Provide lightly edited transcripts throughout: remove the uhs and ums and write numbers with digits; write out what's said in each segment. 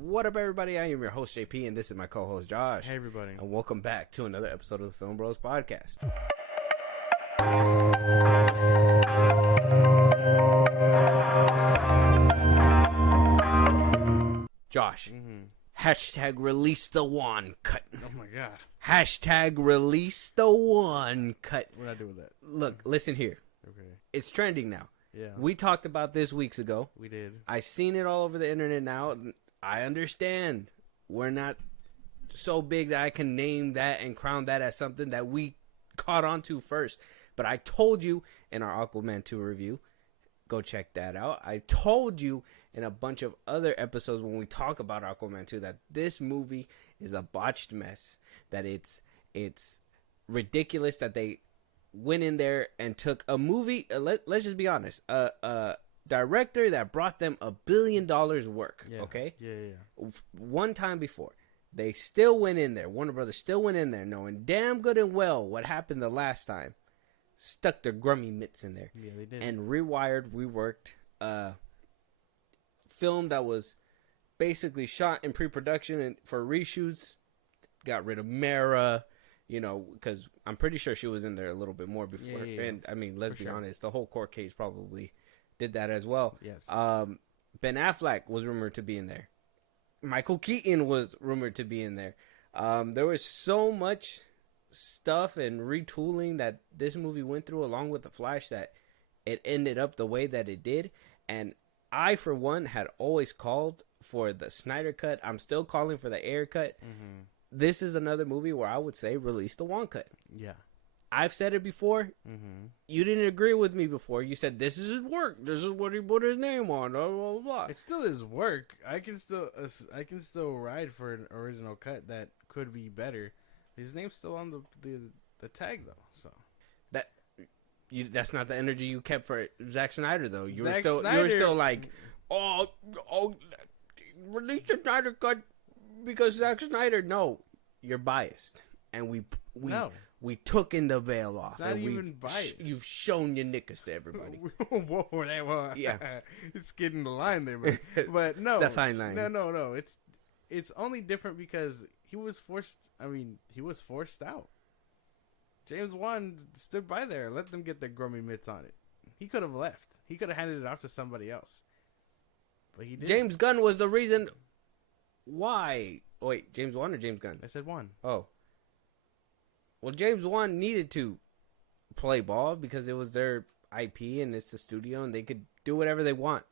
What up, everybody? I am your host, JP, and this is my co-host, Josh. Hey, everybody. And welcome back to another episode of the FIlmBros podcast. Josh, hashtag release the one cut. Oh, my God. Hashtag release the one cut. What do I do with that? Look, listen here. Okay. It's trending now. Yeah. We talked about this weeks ago. We did. I seen it all over the internet now. I understand we're not so big that I can name that and crown that as something that we caught on to first. But I told you in our Aquaman 2 review, go check that out. I told you in a bunch of other episodes when we talk about Aquaman 2 that this movie is a botched mess, that it's ridiculous that they went in there and took a movie, let's just be honest, a director that brought them $1 billion work, okay? Yeah. One time before. They still went in there. Warner Brothers still went in there knowing damn good and well what happened the last time. Stuck their grummy mitts in there. Yeah, they did. And reworked film that was basically shot in pre-production and for reshoots. Got rid of Mara, you know, because I'm pretty sure she was in there a little bit more before. Yeah. And, I mean, let's be honest, the whole court case probably did that as well. Yes. Ben Affleck was rumored to be in there. Michael Keaton was rumored to be in there. There was so much stuff and retooling that this movie went through along with The Flash that it ended up the way that it did. And I, for one, had always called for the Snyder cut. I'm still calling for the Ayer cut. Mm-hmm. This is another movie where I would say release the one cut. Yeah. I've said it before. Mm-hmm. You didn't agree with me before. You said this is his work. This is what he put his name on. Blah blah blah. It still is work. I can still ride for an original cut that could be better. His name's still on the tag though. So that's not the energy you kept for Zack Snyder though. You were Zack still Snyder, like, oh, release the Snyder cut because Zack Snyder. No, you're biased, and we took in the veil off. It's not even biased. You've shown your knickers to everybody. Whoa, yeah, it's getting the line there, man. But no, the fine line. No. It's only different because he was forced. I mean, he was forced out. James Wan stood by there, let them get their grummy mitts on it. He could have left. He could have handed it off to somebody else. But he didn't. James Gunn was the reason why. Oh, wait, James Wan or James Gunn? I said one. Oh. Well, James Wan needed to play ball because it was their IP and it's the studio and they could do whatever they want.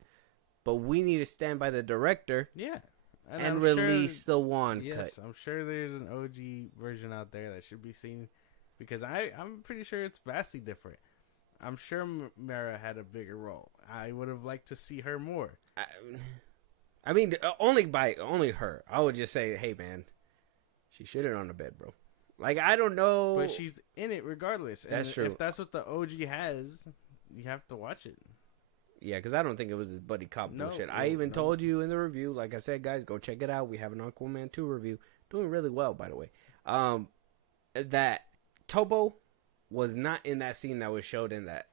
But we need to stand by the director. Yeah. And release the Wan cut. Yes, I'm sure there's an OG version out there that should be seen. Because I'm pretty sure it's vastly different. I'm sure Mara had a bigger role. I would have liked to see her more. I mean, only her. I would just say, hey, man, she should have on the bed, bro. Like, I don't know. But she's in it regardless. That's true. If that's what the OG has, you have to watch it. Yeah, because I don't think it was this buddy cop bullshit. I even told you in the review, like I said, guys, go check it out. We have an Aquaman 2 review. Doing really well, by the way. That Topo was not in that scene that was showed in that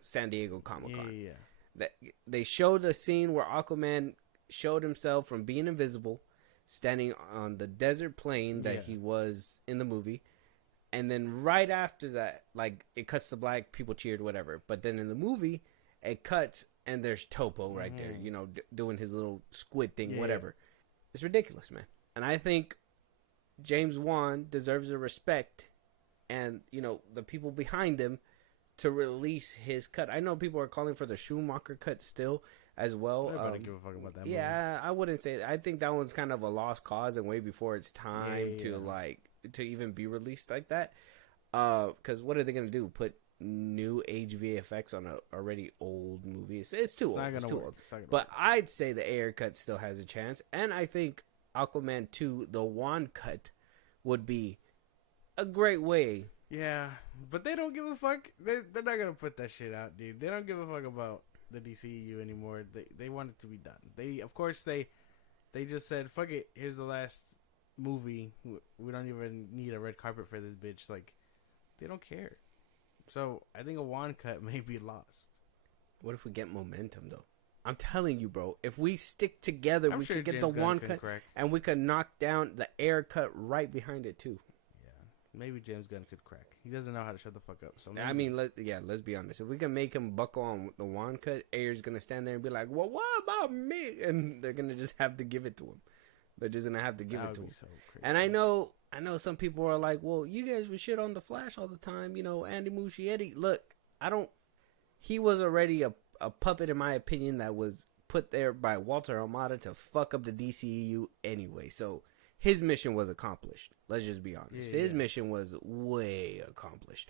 San Diego Comic-Con. Yeah. That they showed a scene where Aquaman showed himself from being invisible, standing on the desert plain that he was in the movie. And then right after that, like, it cuts to black, people cheered, whatever. But then in the movie, it cuts and there's Topo right there, you know, doing his little squid thing, whatever. It's ridiculous, man. And I think James Wan deserves the respect and, you know, the people behind him to release his cut. I know people are calling for the Schumacher cut still as well. Nobody give a fuck about that movie. Yeah, I wouldn't say that. I think that one's kind of a lost cause and way before it's time to even be released like that. Because what are they going to do? Put new age VFX on a already old movie? It's too old. It's too old. But I'd say the Ayer cut still has a chance. And I think Aquaman 2, the Wan cut, would be a great way. Yeah, but they don't give a fuck. They're not going to put that shit out, dude. They don't give a fuck about the DCEU anymore. They want it to be done. Of course, they just said, fuck it, here's the last movie. We don't even need a red carpet for this bitch. Like, they don't care. So I think a Wan cut may be lost. What if we get momentum though? I'm telling you, bro. If we stick together, we could get James the Gunn wand can cut, crack. and we could knock down the air cut right behind it too. Yeah, maybe James Gunn could crack. He doesn't know how to shut the fuck up. So maybe. I mean, let's be honest. If we can make him buckle on the wand cut, Ayer's gonna stand there and be like, "Well, what about me?" And they're gonna just have to give it to him. They're just gonna have to give it to him. So crazy. And I know some people are like, "Well, you guys would shit on the Flash all the time." You know, Andy Muschietti. Look, I don't. He was already a puppet, in my opinion, that was put there by Walter Amada to fuck up the DCEU anyway. So his mission was accomplished. Let's just be honest. His mission was way accomplished.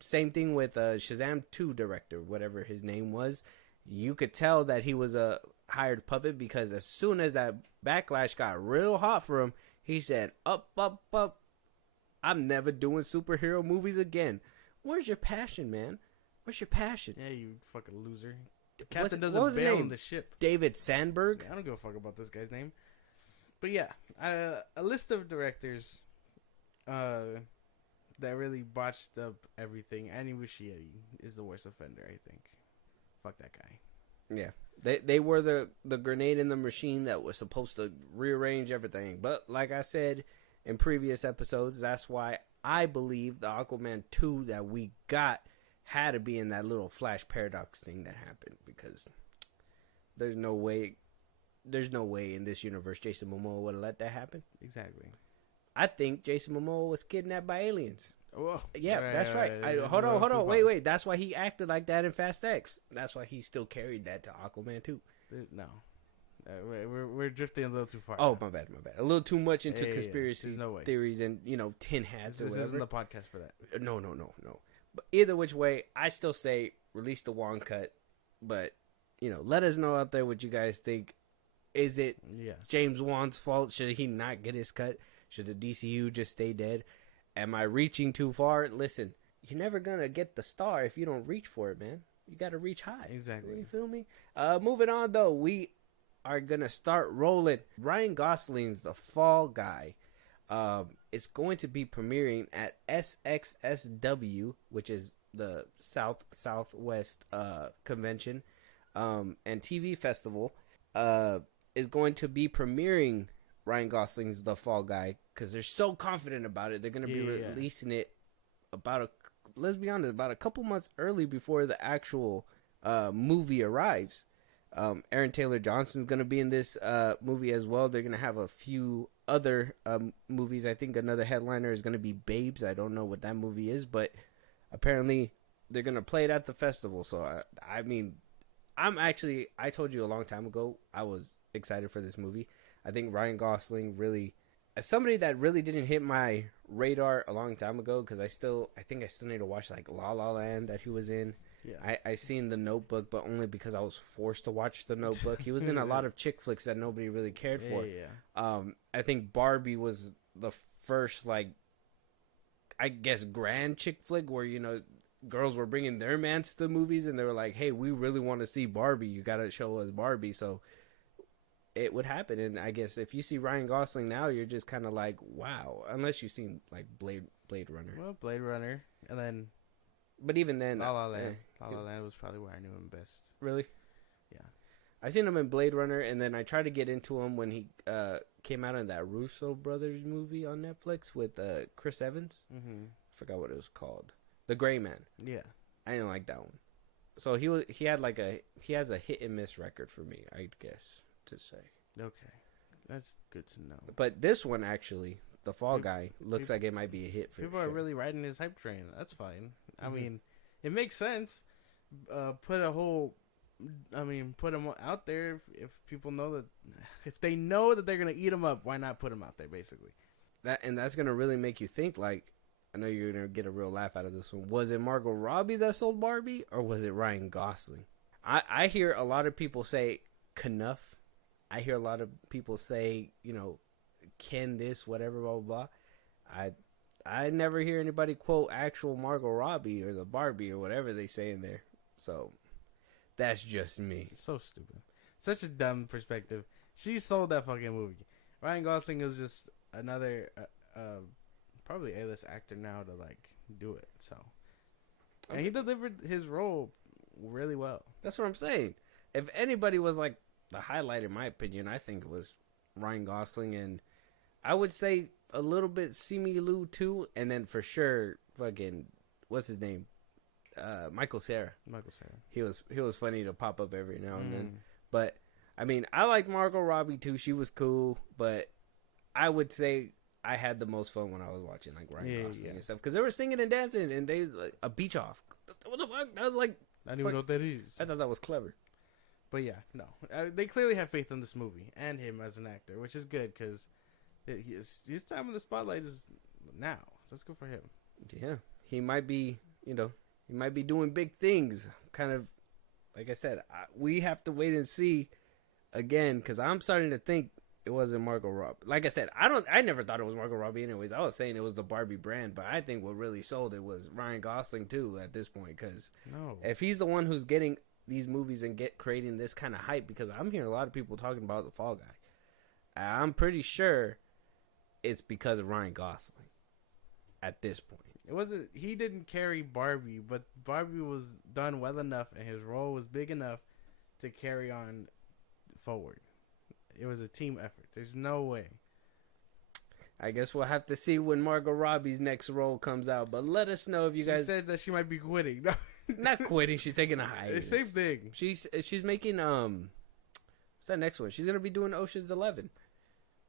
Same thing with Shazam 2 director, whatever his name was. You could tell that he was a hired puppet because as soon as that backlash got real hot for him, he said, up, up, up. I'm never doing superhero movies again. Where's your passion, man? Where's your passion? Yeah, you fucking loser. The captain doesn't bail on the ship. David Sandberg? I don't give a fuck about this guy's name. But yeah, a list of directors that really botched up everything. Andy Muschietti is the worst offender, I think. Fuck that guy. Yeah. They were the grenade in the machine that was supposed to rearrange everything. But like I said in previous episodes, that's why I believe the Aquaman 2 that we got had to be in that little Flash paradox thing that happened, because there's no way in this universe Jason Momoa would have let that happen. Exactly. I think Jason Momoa was kidnapped by aliens. Whoa. Yeah, that's right. Hold on. Wait. That's why he acted like that in Fast X. That's why he still carried that to Aquaman 2. No. We're drifting a little too far. Oh, my bad. A little too much into conspiracy no theories and, tin hats or whatever. This isn't the podcast for that. No. But either which way, I still say release the wand cut. But, let us know out there what you guys think. Is it James Wan's fault? Should he not get his cut? Should the DCU just stay dead? Am I reaching too far? Listen, you're never going to get the star if you don't reach for it, man. You got to reach high. Exactly. You feel me? Moving on, though, we are going to start rolling. Ryan Gosling's The Fall Guy. It's going to be premiering at SXSW, which is the Southwest convention and TV festival. Is going to be premiering Ryan Gosling's The Fall Guy because they're so confident about it. They're going to be releasing it let's be honest, about a couple months early before the actual movie arrives. Aaron Taylor Johnson's going to be in this movie as well. They're going to have a few other movies. I think another headliner is going to be Babes. I don't know what that movie is, but apparently they're going to play it at the festival. So, I told you a long time ago, I was excited for this movie. I think Ryan Gosling really, as somebody that really didn't hit my radar a long time ago, because I think I still need to watch like La La Land that he was in. Yeah. I seen The Notebook, but only because I was forced to watch The Notebook. He was in a lot of chick flicks that nobody really cared for. I think Barbie was the first, like, I guess, grand chick flick where, girls were bringing their mans to the movies and they were like, hey, we really want to see Barbie. You got to show us Barbie. So it would happen. And I guess if you see Ryan Gosling now, you're just kind of like, wow. Unless you've seen like Blade Runner. Well, Blade Runner. And then. But even then. La La Land. La La Land was probably where I knew him best. Really? Yeah. I seen him in Blade Runner, and then I tried to get into him when he came out in that Russo Brothers movie on Netflix with Chris Evans. Mm-hmm. I forgot what it was called. The Gray Man. Yeah. I didn't like that one. So he has a hit and miss record for me, I guess to say. Okay. That's good to know. But this one actually, The Fall Guy, looks like it might be a hit for people. Sure. Are really riding his hype train. That's fine. I mean, it makes sense. Put them out there if people know that, if they know that they're gonna eat them up, why not put them out there? Basically, that's gonna really make you think. Like, I know you're gonna get a real laugh out of this one. Was it Margot Robbie that sold Barbie, or was it Ryan Gosling? I hear a lot of people say Knuff. I hear a lot of people say, Ken this, whatever, blah blah blah. I never hear anybody quote actual Margot Robbie or the Barbie or whatever they say in there. So that's just me. So stupid. Such a dumb perspective. She sold that fucking movie. Ryan Gosling is just another probably A-list actor now to like do it. So, and he delivered his role really well. That's what I'm saying. if anybody was like the highlight in my opinion, I think it was Ryan Gosling, and I would say a little bit Simu Liu too, and then for sure fucking what's his name, Michael Cera. He was funny to pop up every now and then. But I mean, I like Margot Robbie too. She was cool, but I would say I had the most fun when I was watching like Ryan Gosling and stuff, because they were singing and dancing, and they like a beach off. What the fuck? That was like, I don't even know what that is. I thought that was clever. But yeah, no, they clearly have faith in this movie and him as an actor, which is good because his time in the spotlight is now. So let's go for him. Yeah, he might be, he might be doing big things. Kind of, like I said, we have to wait and see again, because I'm starting to think it wasn't Margot Robbie. Like I said, I never thought it was Margot Robbie anyways. I was saying it was the Barbie brand, but I think what really sold it was Ryan Gosling too at this point, because if he's the one who's getting these movies and creating this kind of hype, because I'm hearing a lot of people talking about the Fall Guy, I'm pretty sure it's because of Ryan Gosling at this point. He didn't carry Barbie, but Barbie was done well enough and his role was big enough to carry on forward. It was a team effort. There's no way. I guess we'll have to see when Margot Robbie's next role comes out, but let us know if you guys... She said that she might be quitting. Not quitting, she's taking a hiatus. Same thing. She's making, what's that next one? She's going to be doing Ocean's 11.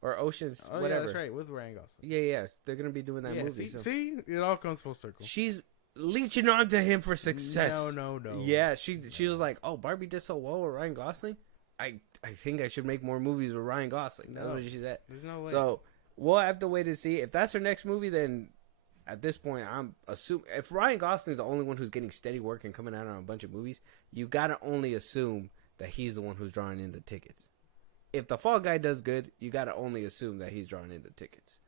Or Ocean's, whatever. Yeah, that's right, with Ryan Gosling. Yeah. They're going to be doing that movie. See? It all comes full circle. She's leeching onto him for success. No. Yeah, she was like, oh, Barbie did so well with Ryan Gosling? I think I should make more movies with Ryan Gosling. That's what she said. There's no way. So, we'll have to wait and see. If that's her next movie, then at this point, I'm assuming... If Ryan Gosling is the only one who's getting steady work and coming out on a bunch of movies, you gotta only assume that he's the one who's drawing in the tickets. If the Fall Guy does good, you gotta only assume that he's drawing in the tickets.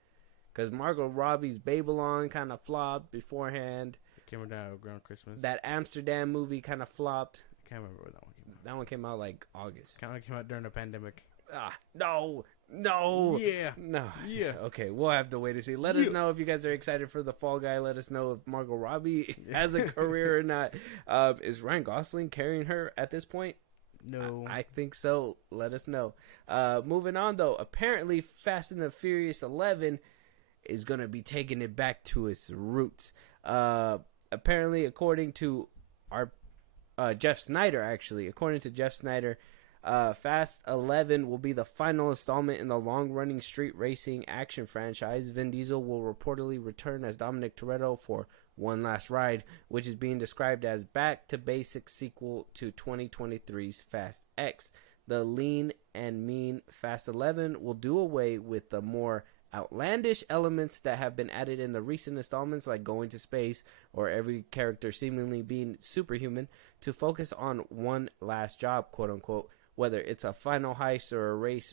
Because Margot Robbie's Babylon kind of flopped beforehand. It came out around Christmas. That Amsterdam movie kind of flopped. I can't remember when that one came out. That one came out like August. Kind of came out during the pandemic. No. Yeah. No. Yeah. Okay, we'll have to wait and see. Let us know if you guys are excited for the Fall Guy. Let us know if Margot Robbie has a career or not. Is Ryan Gosling carrying her at this point? No. I think so. Let us know. Moving on, though. Apparently, Fast and the Furious 11 is going to be taking it back to its roots. Apparently, according to Jeff Snyder, according to Jeff Snyder, Fast 11 will be the final installment in the long-running street racing action franchise. Vin Diesel will reportedly return as Dominic Toretto for One Last Ride, which is being described as back-to-basics sequel to 2023's Fast X. The lean and mean Fast 11 will do away with the more outlandish elements that have been added in the recent installments, like going to space or every character seemingly being superhuman, to focus on one last job, quote-unquote. Whether it's a final heist or a race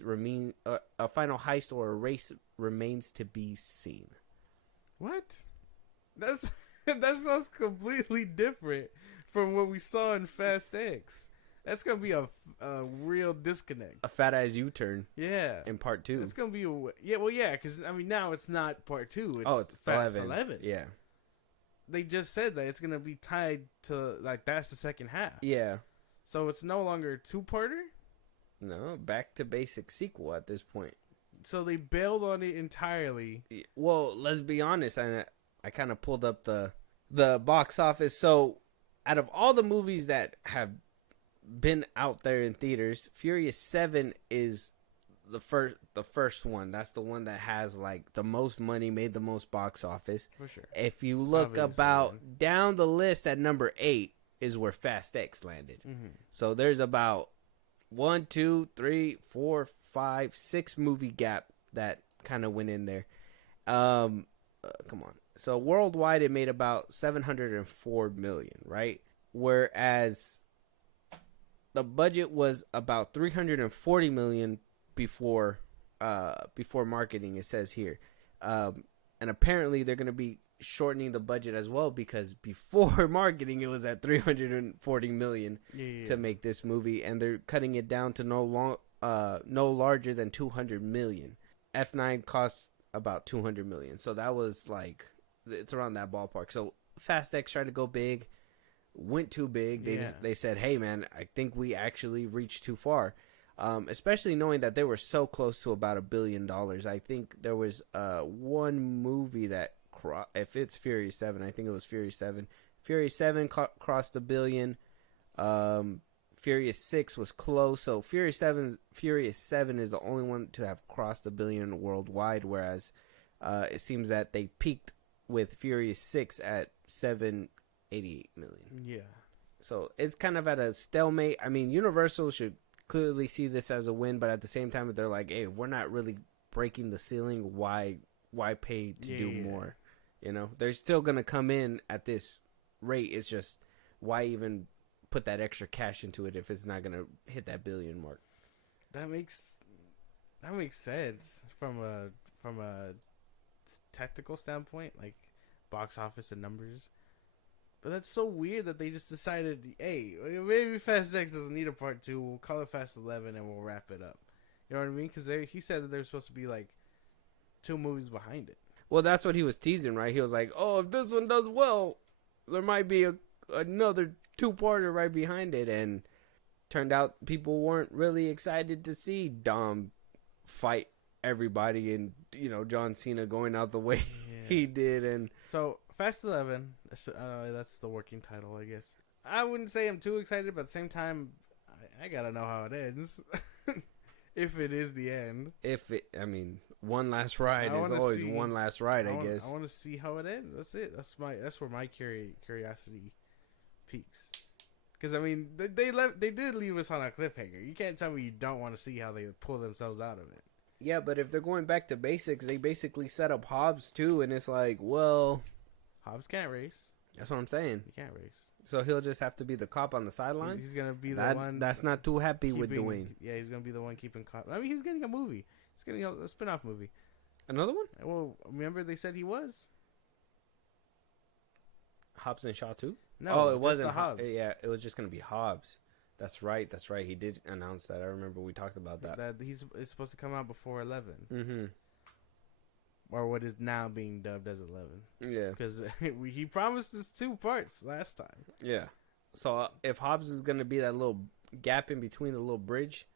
remains to be seen. What? That sounds completely different from what we saw in Fast X. That's gonna be a real disconnect. A fat ass U-turn. Yeah. In part 2. It's gonna be because I mean now it's not part 2. It's Fast 11. Yeah. They just said that it's gonna be tied to that's the second half. Yeah. So it's no longer a two-parter? No, back to basic sequel at this point. So they bailed on it entirely. Well, let's be honest. I kind of pulled up the box office. So, out of all the movies that have been out there in theaters, Furious 7 is the first one. That's the one that has like the most money, made the most box office. For sure. If you look down the list at number 8 is where Fast X landed. Mm-hmm. So there's about 1, 2, 3, 4, 5, 6 movie gap that kind of went in there. Come on. So worldwide it made about $704 million, right? Whereas the budget was about $340 million before marketing, it says here. And apparently they're going to be shortening the budget as well, because before marketing it was at $340 million to make this movie, and they're cutting it down to no larger than $200 million. F9 costs about $200 million, so that was like, it's around that ballpark. So Fast X tried to go big, went too big. They said, hey man, I think we actually reached too far. Especially knowing that they were so close to about $1 billion. I think there was one movie that if it's Furious 7, I think it was Furious 7. Furious 7 crossed $1 billion. Furious 6 was close. So Furious 7 is the only one to have crossed $1 billion worldwide, whereas it seems that they peaked with Furious 6 at $788 million. Yeah. So it's kind of at a stalemate. I mean, Universal should clearly see this as a win, but at the same time, they're like, hey, we're not really breaking the ceiling. Why pay to do more? You know, they're still going to come in at this rate. It's just, why even put that extra cash into it if it's not going to hit that billion mark? That makes sense from a tactical standpoint, like box office and numbers. But that's so weird that they just decided, hey, maybe Fast X doesn't need a part 2. We'll call it Fast 11 and we'll wrap it up. You know what I mean? Because he said that there's supposed to be like 2 movies behind it. Well, that's what he was teasing, right? He was like, oh, if this one does well, there might be another 2-parter right behind it. And turned out people weren't really excited to see Dom fight everybody and, you know, John Cena going out the way he did. And so Fast 11, that's the working title, I guess. I wouldn't say I'm too excited, but at the same time, I gotta know how it ends. If it is the end. One last ride is always one last ride, I guess. I want to see how it ends. That's it. That's where my curiosity peaks. Because, I mean, they did leave us on a cliffhanger. You can't tell me you don't want to see how they pull themselves out of it. Yeah, but if they're going back to basics, they basically set up Hobbs, too, and it's like, well... Hobbs can't race. That's what I'm saying. He can't race. So he'll just have to be the cop on the sideline? He's going to be the one... That's not too happy with Dwayne. Yeah, he's going to be the one keeping cop. I mean, he's getting a movie. He's getting a spin-off movie. Another one? Well, remember they said he was? Hobbs and Shaw, too? No, it wasn't Hobbs. Yeah, it was just going to be Hobbs. That's right. He did announce that. I remember we talked about that. It's supposed to come out before 11. Mm-hmm. Or what is now being dubbed as 11. Yeah. Because he promised us 2 parts last time. Yeah. So if Hobbs is going to be that little gap in between, the little bridge,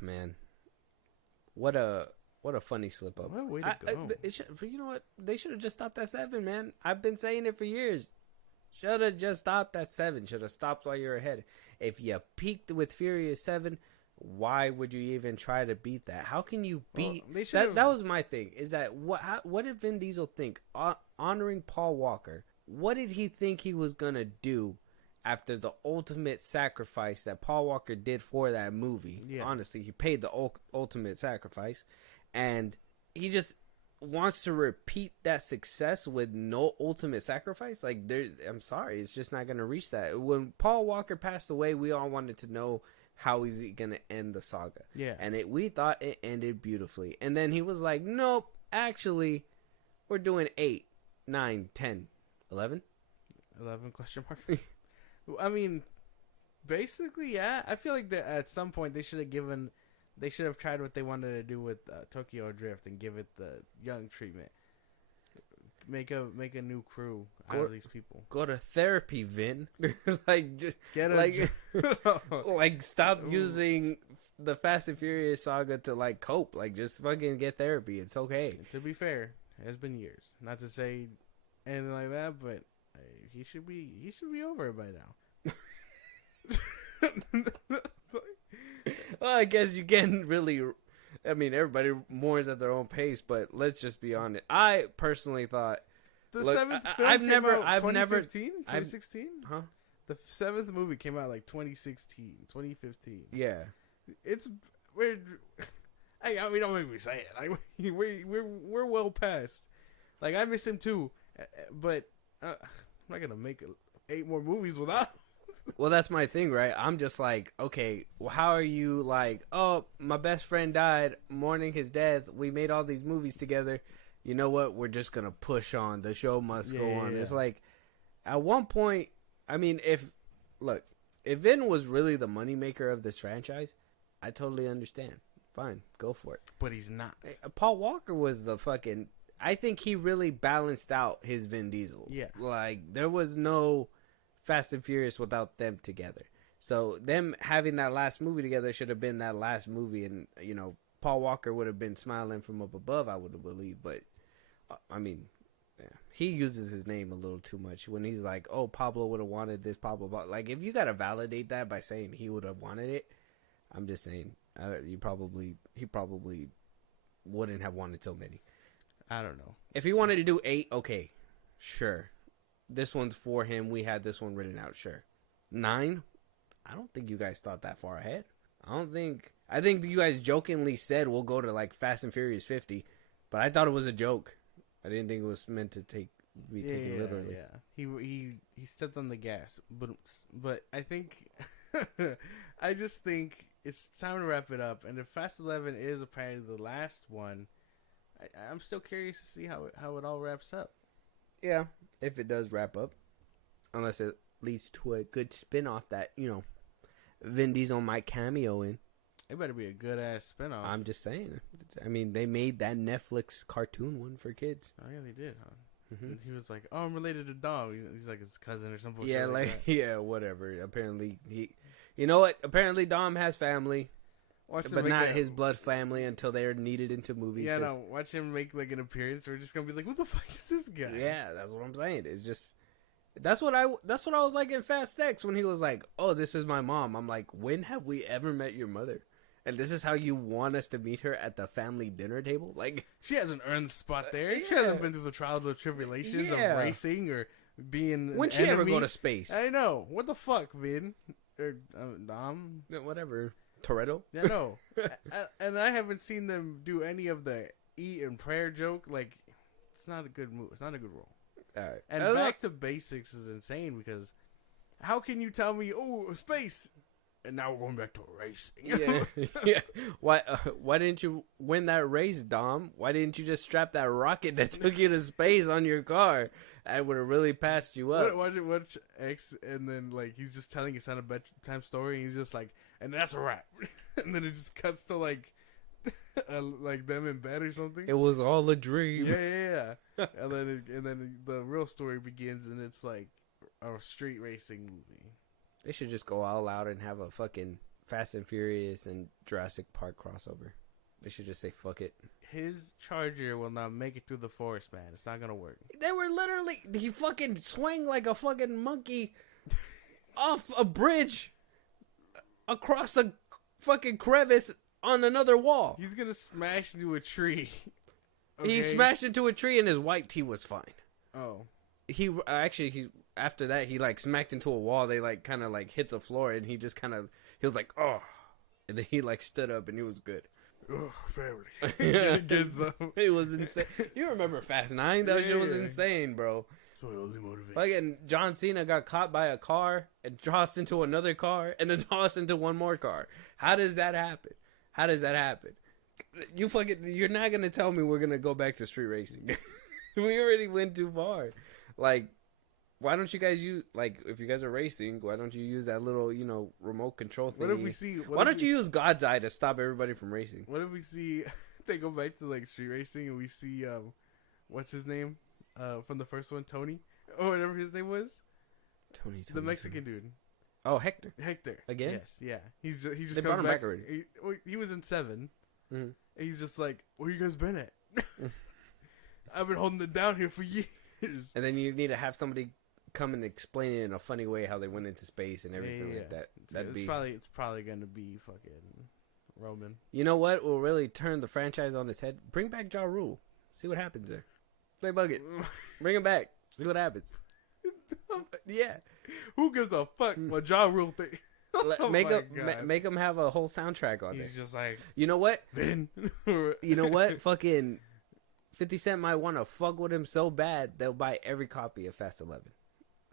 man. What a funny slip up. What a way to go. You know what? They should have just stopped at 7, man. I've been saying it for years. Should have just stopped at 7. Should have stopped while you're ahead. If you peaked with Furious 7, why would you even try to beat that? How can you beat that? That was my thing. Is that what did Vin Diesel think? Honoring Paul Walker. What did he think he was gonna do after the ultimate sacrifice that Paul Walker did for that movie? Yeah. Honestly, he paid the ultimate sacrifice, and he just wants to repeat that success with no ultimate sacrifice. Like, I'm sorry, it's just not gonna reach that. When Paul Walker passed away, we all wanted to know, how is he going to end the saga? Yeah. And we thought it ended beautifully. And then he was like, nope, actually, we're doing 8, 9, 10, 11? 11 question mark? I mean, basically, yeah. I feel like that at some point they should have tried what they wanted to do with Tokyo Drift and give it the young treatment. Make a new crew out of these people. Go to therapy, Vin. Like, just get like stop using the Fast and Furious saga to like cope. Like, just fucking get therapy. It's okay. To be fair, it has been years. Not to say anything like that, but he should be over it by now. Well, I guess you can really. I mean, everybody mourns at their own pace, but let's just be honest. I personally thought the 7th film I've came never, out I've 2015, never, 2016? Huh? The 7th movie came out like 2016, 2015. Yeah, I mean, don't make me say it. Like, we're well past. Like, I miss him too, but I'm not gonna make 8 more movies without. Well, that's my thing, right? I'm just like, okay, well, how are you like, oh, my best friend died, mourning his death. We made all these movies together. You know what? We're just going to push on. The show must go on. Yeah. It's like, at one point, I mean, if Vin was really the moneymaker of this franchise, I totally understand. Fine, go for it. But he's not. Paul Walker was the fucking, I think he really balanced out his Vin Diesel. Yeah. Like, there was no Fast and Furious without them together. So them having that last movie together should have been that last movie, and you know, Paul Walker would have been smiling from up above, I would have believed. But I mean, yeah, he uses his name a little too much when he's like, "Oh, Pablo would have wanted this." Pablo, like if you gotta validate that by saying he would have wanted it, I'm just saying he probably wouldn't have wanted so many. I don't know. If he wanted to do 8, okay, sure. This one's for him. We had this one written out, sure. 9, I don't think you guys thought that far ahead. I think you guys jokingly said we'll go to like Fast and Furious 50, but I thought it was a joke. I didn't think it was meant to be taken literally. Yeah, he stepped on the gas, but I think I just think it's time to wrap it up. And if Fast 11 is apparently the last one, I'm still curious to see how it all wraps up. Yeah, if it does wrap up, unless it leads to a good spin-off that, you know, Vin Diesel might cameo in. It better be a good ass spin-off. I'm just saying. I mean, they made that Netflix cartoon one for kids. Oh yeah, they did, huh? Mm-hmm. He was like, "Oh, I'm related to Dom." He's like his cousin or something. Yeah, yeah, whatever. Apparently, you know what? Apparently, Dom has family, but not his blood family until they are needed into movies. Yeah, no. Watch him make like an appearance. We're just gonna be like, "What the fuck is this guy?" Yeah, that's what I'm saying. It's just that's what I was like in Fast X when he was like, "Oh, this is my mom." I'm like, when have we ever met your mother? And this is how you want us to meet her at the family dinner table? Like, she hasn't earned the spot there. Yeah. She hasn't been through the trials and tribulations of racing or being. When she ever go to space? I know. What the fuck, Vin? Or Dom? Whatever. Toretto? Yeah, no. And I haven't seen them do any of the eat and prayer joke. Like, it's not a good move. It's not a good role. And back to basics is insane because how can you tell me, oh, space? And now we're going back to racing. Yeah. Why didn't you win that race, Dom? Why didn't you just strap that rocket that took you to space on your car? I would have really passed you up. Watch X, and then like he's just telling his son a bedtime story, and he's just like, and that's a wrap. And then it just cuts to like them in bed or something. It was all a dream. Yeah. and then the real story begins, and it's like a street racing movie. They should just go all out and have a fucking Fast and Furious and Jurassic Park crossover. They should just say, fuck it. His Charger will not make it through the forest, man. It's not gonna work. They were literally... He fucking swung like a fucking monkey off a bridge across the fucking crevice on another wall. He's gonna smash into a tree. Okay? He smashed into a tree and his white tee was fine. Oh. He after that, he like smacked into a wall. They like kind of like hit the floor, and he was like, oh, and then he like stood up, and he was good. Oh, family. Gets up. It was insane. You remember Fast 9? That shit was insane, bro. So it only motivates. Like, and John Cena got caught by a car and tossed into another car and then tossed into one more car. How does that happen? You're not gonna tell me we're gonna go back to street racing. We already went too far. Like, why don't you guys use, like, if you guys are racing, why don't you use that little, you know, remote control thing? Why don't you use God's Eye to stop everybody from racing? What if we see, they go back to, like, street racing, and we see, what's his name? From the first one, Tony? Or whatever his name was? Tony. The Mexican dude. Oh, Hector. Again? Yes, yeah. He just they brought him back already. He was in 7. Mm-hmm. And he's just like, where you guys been at? I've been holding it down here for years. And then you need to have somebody come and explain it in a funny way how they went into space and everything like that. It's probably gonna be fucking Roman. You know what will really turn the franchise on its head? Bring back Ja Rule. See what happens there. Play Bucket. Bring him back. See what happens. Yeah. Who gives a fuck what Ja Rule thinks? Make him have a whole soundtrack on there. He's just like, you know what? Vin. You know what? Fucking 50 Cent might want to fuck with him so bad they'll buy every copy of Fast 11.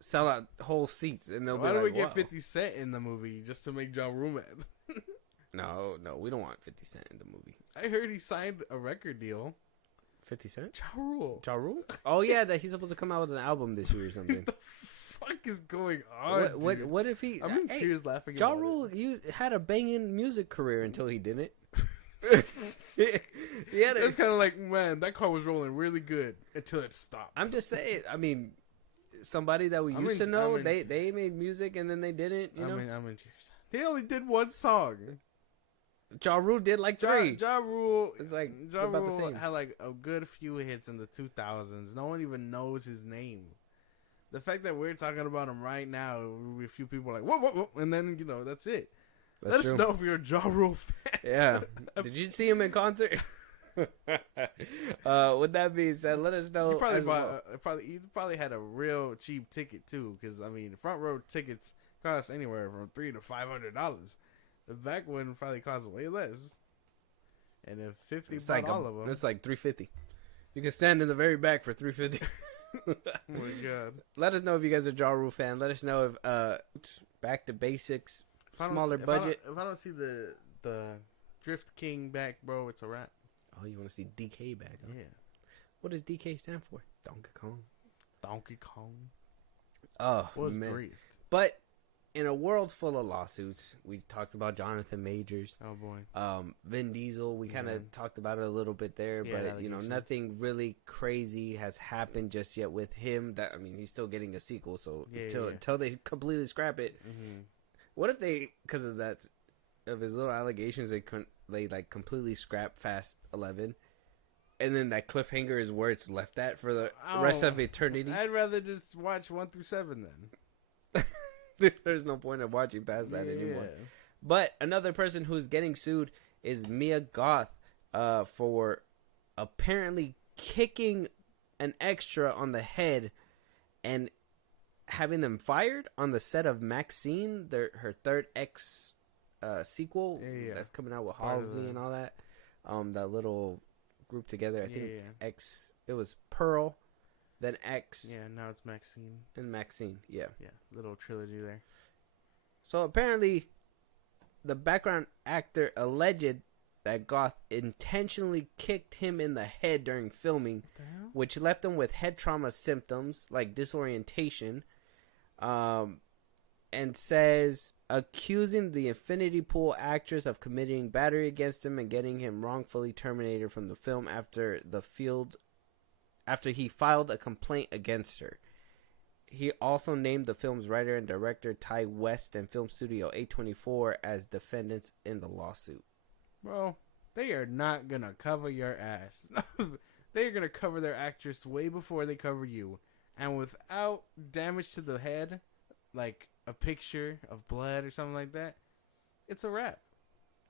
Sell out whole seats and they'll be like, why do we get 50 Cent in the movie just to make Ja Rule mad? No, we don't want 50 Cent in the movie. I heard he signed a record deal. 50 Cent? Ja Rule? Oh yeah, that he's supposed to come out with an album this year or something. What the fuck is going on? What if he? I'm in tears laughing. Ja Rule, you had a banging music career until he didn't. Yeah, it's kind of like, man, that car was rolling really good until it stopped. I'm just saying. I mean, somebody that we used to know. They made music and then they didn't. You know, I'm in tears. They only did one song. Ja Rule did like 3. Ja Rule is like Ja about Rule the same. had like a good few hits in the 2000s. No one even knows his name. The fact that we're talking about him right now, a few people are like, whoa, and then, you know, that's it. Let us know if you're a Ja Rule fan. Yeah. Did you see him in concert? With that being said, let us know. You probably had a real cheap ticket too, because I mean, front row tickets cost anywhere from $300 to $500. The back one probably costs way less. And if 50 bought like all of them, it's like $350. You can stand in the very back for $350. Oh my god! Let us know if you guys are Ja Rule fan. Let us know if Back to Basics, smaller budget. If I don't see the Drift King back, bro, it's a wrap. Oh, you want to see DK back? Huh? Yeah. What does DK stand for? Donkey Kong. Oh, man. Grief. But in a world full of lawsuits, we talked about Jonathan Majors. Oh boy. Vin Diesel. We kind of talked about it a little bit there, but you know, nothing really crazy has happened just yet with him. That I mean, he's still getting a sequel. So until they completely scrap it, what if they, because of that, of his little allegations, they like completely scrap Fast 11, and then that cliffhanger is where it's left at for the rest of eternity? I'd rather just watch 1 through 7 then. There's no point of watching past that anymore. But another person who's getting sued is Mia Goth for apparently kicking an extra on the head and having them fired on the set of Maxine, her third X sequel that's coming out with Halsey and all that. That little group together. I think X. It was Pearl. Then X. Yeah, now it's Maxine. And Maxine, yeah. Yeah, little trilogy there. So apparently, the background actor alleged that Goth intentionally kicked him in the head during filming, which left him with head trauma symptoms like disorientation, and says accusing the Infinity Pool actress of committing battery against him and getting him wrongfully terminated from the film after he filed a complaint against her. He also named the film's writer and director Ty West and film studio A24 as defendants in the lawsuit. Bro, they are not going to cover your ass. They are going to cover their actress way before they cover you. And without damage to the head, like a picture of blood or something like that, it's a wrap.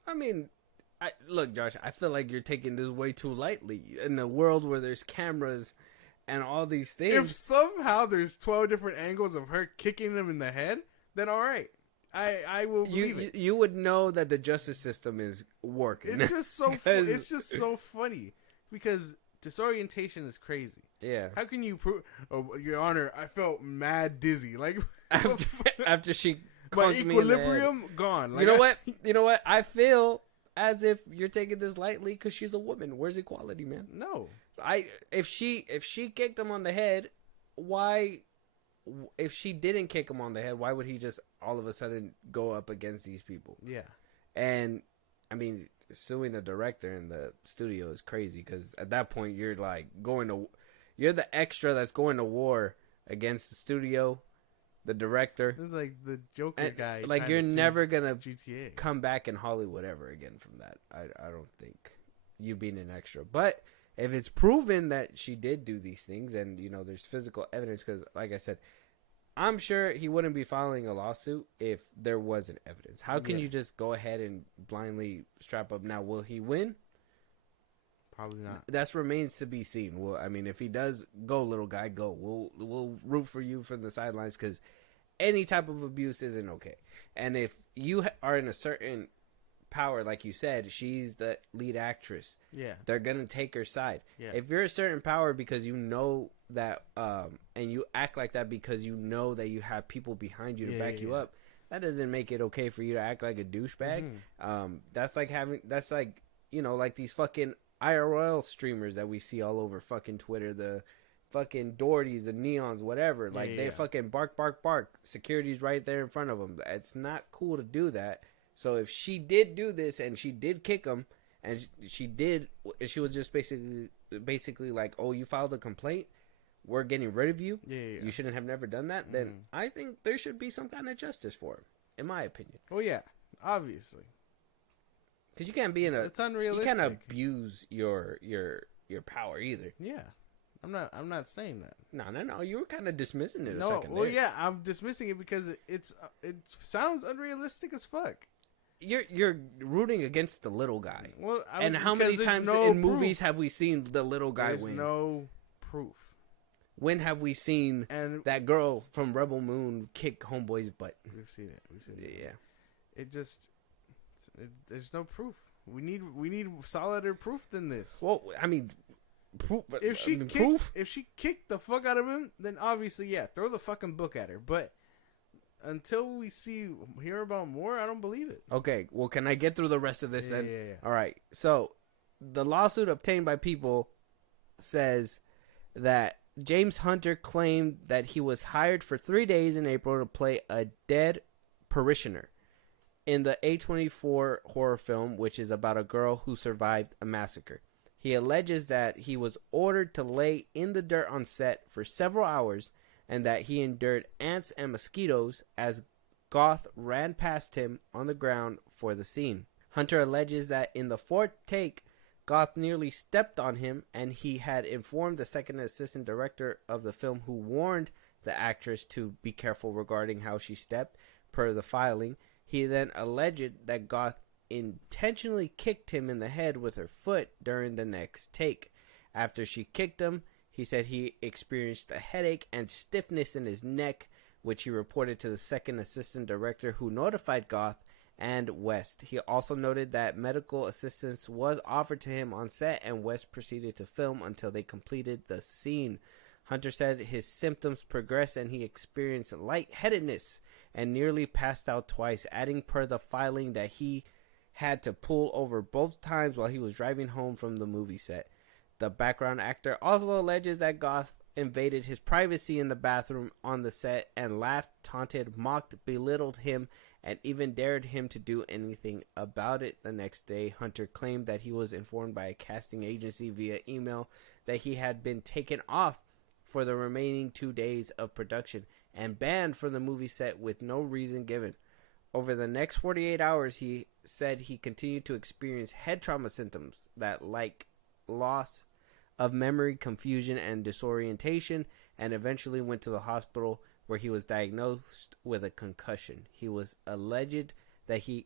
I mean, look, Josh, I feel like you're taking this way too lightly. In a world where there's cameras and all these things. If somehow there's 12 different angles of her kicking him in the head, then all right. I will believe it. You would know that the justice system is working. It's just so it's just so funny because disorientation is crazy. Yeah. How can you prove? Oh, Your Honor, I felt mad dizzy. Like after she my equilibrium gone. Like, you know what? I feel as if you're taking this lightly because she's a woman. Where's equality, man? No. If she kicked him on the head, why? If she didn't kick him on the head, why would he just all of a sudden go up against these people? Yeah. And I mean, suing the director in the studio is crazy because at that point you're like you're the extra that's going to war against the studio, the director. It's like the Joker guy. Like you're never gonna GTA. Come back in Hollywood ever again from that. I don't think you being an extra, but if it's proven that she did do these things and, you know, there's physical evidence, because, like I said, I'm sure he wouldn't be filing a lawsuit if there wasn't evidence. How can you just go ahead and blindly strap up? Now, will he win? Probably not. That remains to be seen. Well, I mean, if he does go, little guy, go. We'll root for you from the sidelines because any type of abuse isn't okay. And if you are in a certain power, like you said, she's the lead actress. Yeah, they're gonna take her side. Yeah. If you're a certain power because you know that, and you act like that because you know that you have people behind you to back you up, that doesn't make it okay for you to act like a douchebag. That's like you know, like these fucking IRL streamers that we see all over fucking Twitter, the fucking Dohertys, the Neons, whatever. Like they fucking bark. Security's right there in front of them. It's not cool to do that. So if she did do this and she did kick him and she was just basically like, oh, you filed a complaint? we're getting rid of you. Yeah. You shouldn't have never done that. Then I think there should be some kind of justice for him, in my opinion. Oh yeah, obviously. Because you can't be it's unrealistic. You can't abuse your power either. Yeah. I'm not saying that. No. You were kind of dismissing it a no, second well, there. yeah, I'm dismissing it because it sounds unrealistic as fuck. You're rooting against the little guy. Well, and how many times in movies have we seen the little guy there's win? No proof. When have we seen that girl from Rebel Moon kick Homeboy's butt? We've seen it. Yeah. It just there's no proof. We need solider proof than this. Well, I mean, proof. If she kicked the fuck out of him, then obviously, yeah, throw the fucking book at her. But until we hear about more, I don't believe it. Okay, well, can I get through the rest of this then? Yeah. All right. So, the lawsuit obtained by People says that James Hunter claimed that he was hired for 3 days in April to play a dead parishioner in the A24 horror film, which is about a girl who survived a massacre. He alleges that he was ordered to lay in the dirt on set for several hours and that he endured ants and mosquitoes as Goth ran past him on the ground for the scene. Hunter alleges that in the fourth take, Goth nearly stepped on him, and he had informed the second assistant director of the film, who warned the actress to be careful regarding how she stepped, per the filing. He then alleged that Goth intentionally kicked him in the head with her foot during the next take. After she kicked him, he said he experienced a headache and stiffness in his neck, which he reported to the second assistant director, who notified Goth and West. He also noted that medical assistance was offered to him on set, and West proceeded to film until they completed the scene. Hunter said his symptoms progressed and he experienced lightheadedness and nearly passed out twice, adding per the filing that he had to pull over both times while he was driving home from the movie set. The background actor also alleges that Goth invaded his privacy in the bathroom on the set and laughed, taunted, mocked, belittled him, and even dared him to do anything about it. The next day, Hunter claimed that he was informed by a casting agency via email that he had been taken off for the remaining 2 days of production and banned from the movie set with no reason given. Over the next 48 hours, he said he continued to experience head trauma symptoms that, like loss of memory, confusion, and disorientation, and eventually went to the hospital where he was diagnosed with a concussion. He was alleged that he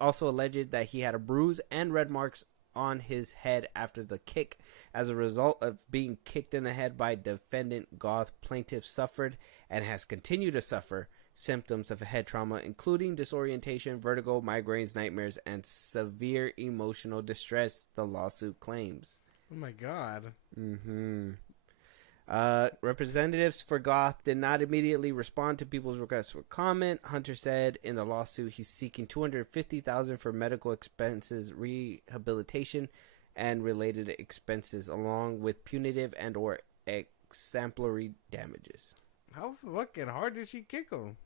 also alleged that he had a bruise and red marks on his head after the kick. As a result of being kicked in the head by defendant Goth, plaintiff suffered and has continued to suffer symptoms of head trauma, including disorientation, vertigo, migraines, nightmares, and severe emotional distress, the lawsuit claims. Oh my god. Representatives for Goth did not immediately respond to People's requests for comment. Hunter said in the lawsuit he's seeking $250,000 for medical expenses, rehabilitation, and related expenses, along with punitive and or exemplary damages. How fucking hard did she kick him?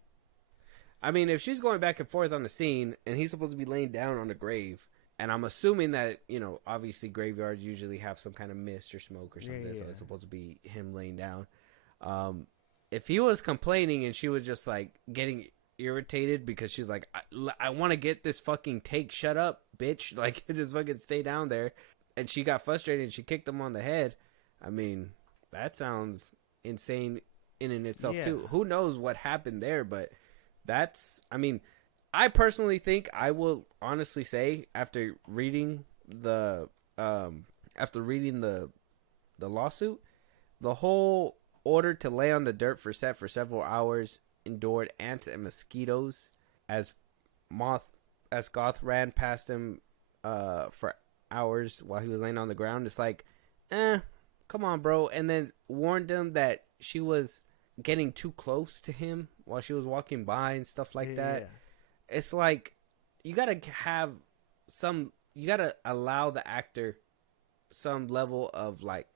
I mean, if she's going back and forth on the scene and he's supposed to be laying down on the grave, and I'm assuming that, obviously graveyards usually have some kind of mist or smoke or something, so it's supposed to be him laying down. If he was complaining and she was just like getting irritated because she's like, I want to get this fucking take, shut up, bitch, like just fucking stay down there, and she got frustrated and she kicked him on the head, I mean, that sounds insane in and itself too. Who knows what happened there, but I personally think, I will honestly say, after reading the lawsuit, the whole order to lay on the dirt for set for several hours, endured ants and mosquitoes as Goth ran past him for hours while he was laying on the ground. It's like, come on, bro. And then warned him that she was getting too close to him while she was walking by and stuff like that. It's like, you gotta allow the actor some level of like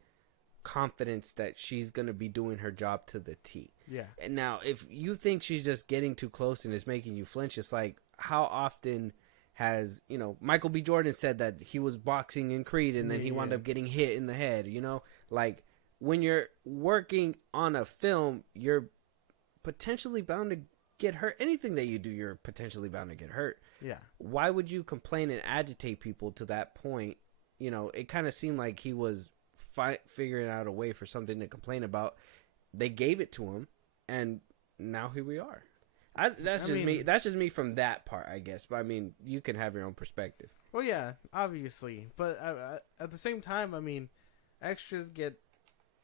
confidence that she's gonna be doing her job to the T. Yeah. And now, if you think she's just getting too close and it's making you flinch, it's like, how often has, Michael B. Jordan said that he was boxing in Creed and then he wound up getting hit in the head, like, when you're working on a film, you're potentially bound to get hurt. Anything that you do, you're potentially bound to get hurt. Yeah. Why would you complain and agitate people to that point? You know, it kind of seemed like he was figuring out a way for something to complain about. They gave it to him, and now here we are. That's just me from that part, I guess. But I mean, you can have your own perspective. Well, yeah, obviously, but at the same time, I mean, extras get,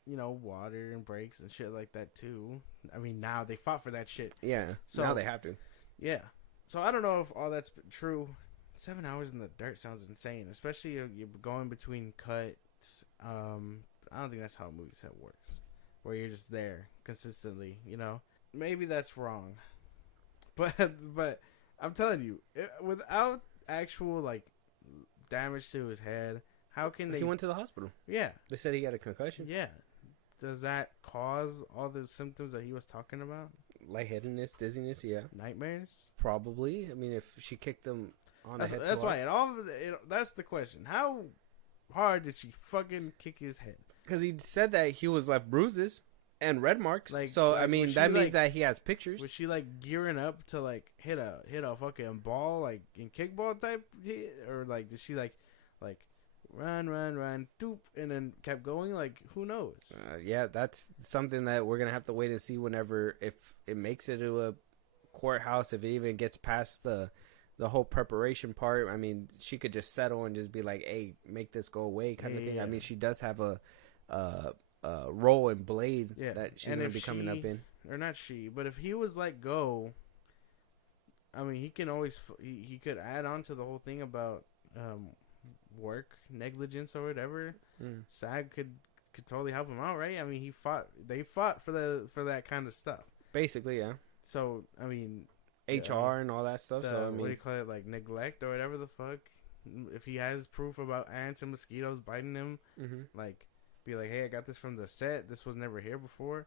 you know, water and breaks and shit like that too. I mean, now they fought for that shit. Yeah, so now they have to. Yeah, so I don't know if all that's true. 7 hours in the dirt sounds insane, especially you're going between cuts. I don't think that's how a movie set works, where you're just there consistently. You know, maybe that's wrong, but I'm telling you, without actual like damage to his head, how can they? He went to the hospital. Yeah, they said he had a concussion. Yeah, does that cause all the symptoms that he was talking about? Lightheadedness, dizziness, yeah. Nightmares, probably. I mean, if she kicked him on the head, that's right. That's the question. How hard did she fucking kick his head? Because he said that he was left bruises and red marks. I mean, that means that he has pictures. Was she like gearing up to like hit a fucking ball like in kickball type hit, or like did she like run, doop, and then kept going? Like, who knows? Yeah, that's something that we're gonna have to wait and see whenever, if it makes it to a courthouse, if it even gets past the whole preparation part. I mean, she could just settle and just be like, "Hey, make this go away," kind of thing. I mean, she does have a role in Blade that she's gonna be coming up in, or not she, but if he was let go, I mean, he can always he could add on to the whole thing about work negligence or whatever. SAG could totally help him out, right? I mean, they fought for that kind of stuff, basically. Yeah. So I mean, HR and all that stuff. So I mean, what do you call it, like neglect or whatever the fuck? If he has proof about ants and mosquitoes biting him, like, be like, hey, I got this from the set. This was never here before.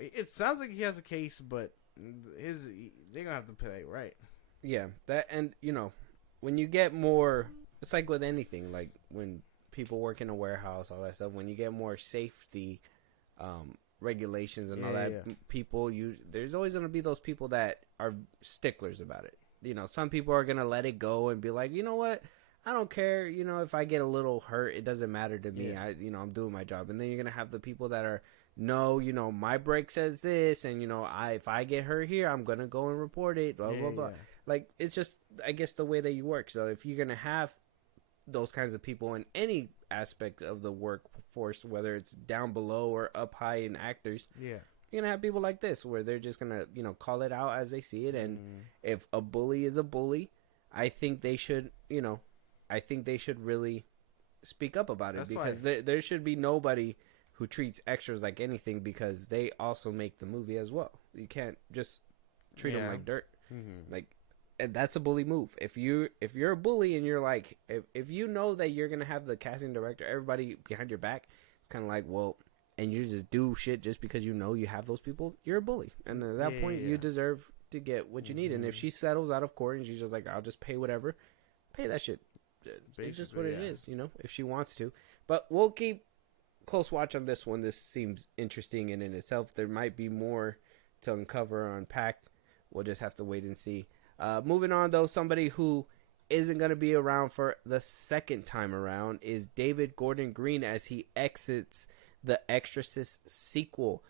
It sounds like he has a case, but they're gonna have to play it right. Yeah, that, and you know, when you get more, it's like with anything, like when people work in a warehouse, all that stuff. When you get more safety regulations and all that, people, there's always gonna be those people that are sticklers about it. You know, some people are gonna let it go and be like, you know what, I don't care. You know, if I get a little hurt, it doesn't matter to me. I'm doing my job. And then you're gonna have the people that are, no, you know, my break says this, and you know, if I get hurt here, I'm gonna go and report it. Blah blah blah. Like, it's just, I guess, the way that you work. So if you're gonna have those kinds of people in any aspect of the workforce, whether it's down below or up high in actors, you're gonna have people like this where they're just gonna, you know, call it out as they see it. And if a bully is a bully, I think they should, you know, really speak up about it. That's because there should be nobody who treats extras like anything, because they also make the movie as well. You can't just treat them like dirt. Like, and that's a bully move. If you're a bully and you're like, if you know that you're gonna have the casting director, everybody behind your back, it's kind of like, well, and you just do shit just because you know you have those people, you're a bully. And at that point, you deserve to get what you need. And if she settles out of court and she's just like, I'll just pay whatever, pay that shit. It's just what it is, you know, if she wants to. But we'll keep close watch on this one. This seems interesting, and in itself, there might be more to uncover or unpack. We'll just have to wait and see. Moving on, though, somebody who isn't going to be around for the second time around is David Gordon Green as he exits the Exorcist sequel.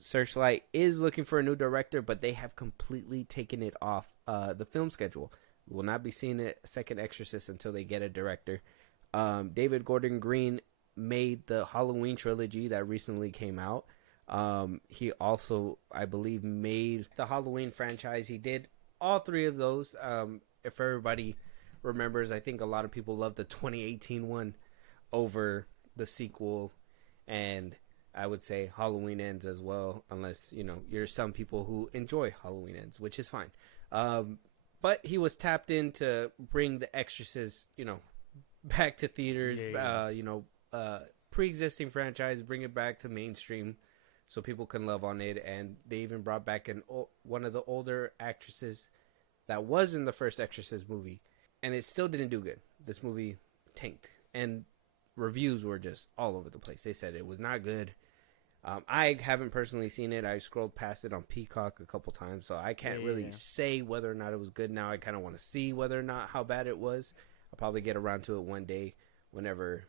Searchlight is looking for a new director, but they have completely taken it off the film schedule. We will not be seeing a second Exorcist until they get a director. David Gordon Green made the Halloween trilogy that recently came out. He also, I believe, made the Halloween franchise. He did all three of those. If everybody remembers, I think a lot of people love the 2018 one over the sequel, and I would say Halloween Ends as well, unless, you know, you're some people who enjoy Halloween Ends, which is fine. But he was tapped in to bring the Exorcist, you know, back to theaters, pre-existing franchise, bring it back to mainstream so people can love on it. And they even brought back one of the older actresses that was in the first Exorcist movie, and it still didn't do good. This movie tanked. And reviews were just all over the place. They said it was not good. I haven't personally seen it. I scrolled past it on Peacock a couple times, so I can't really say whether or not it was good. Now I kind of want to see whether or not how bad it was. I'll probably get around to it one day whenever,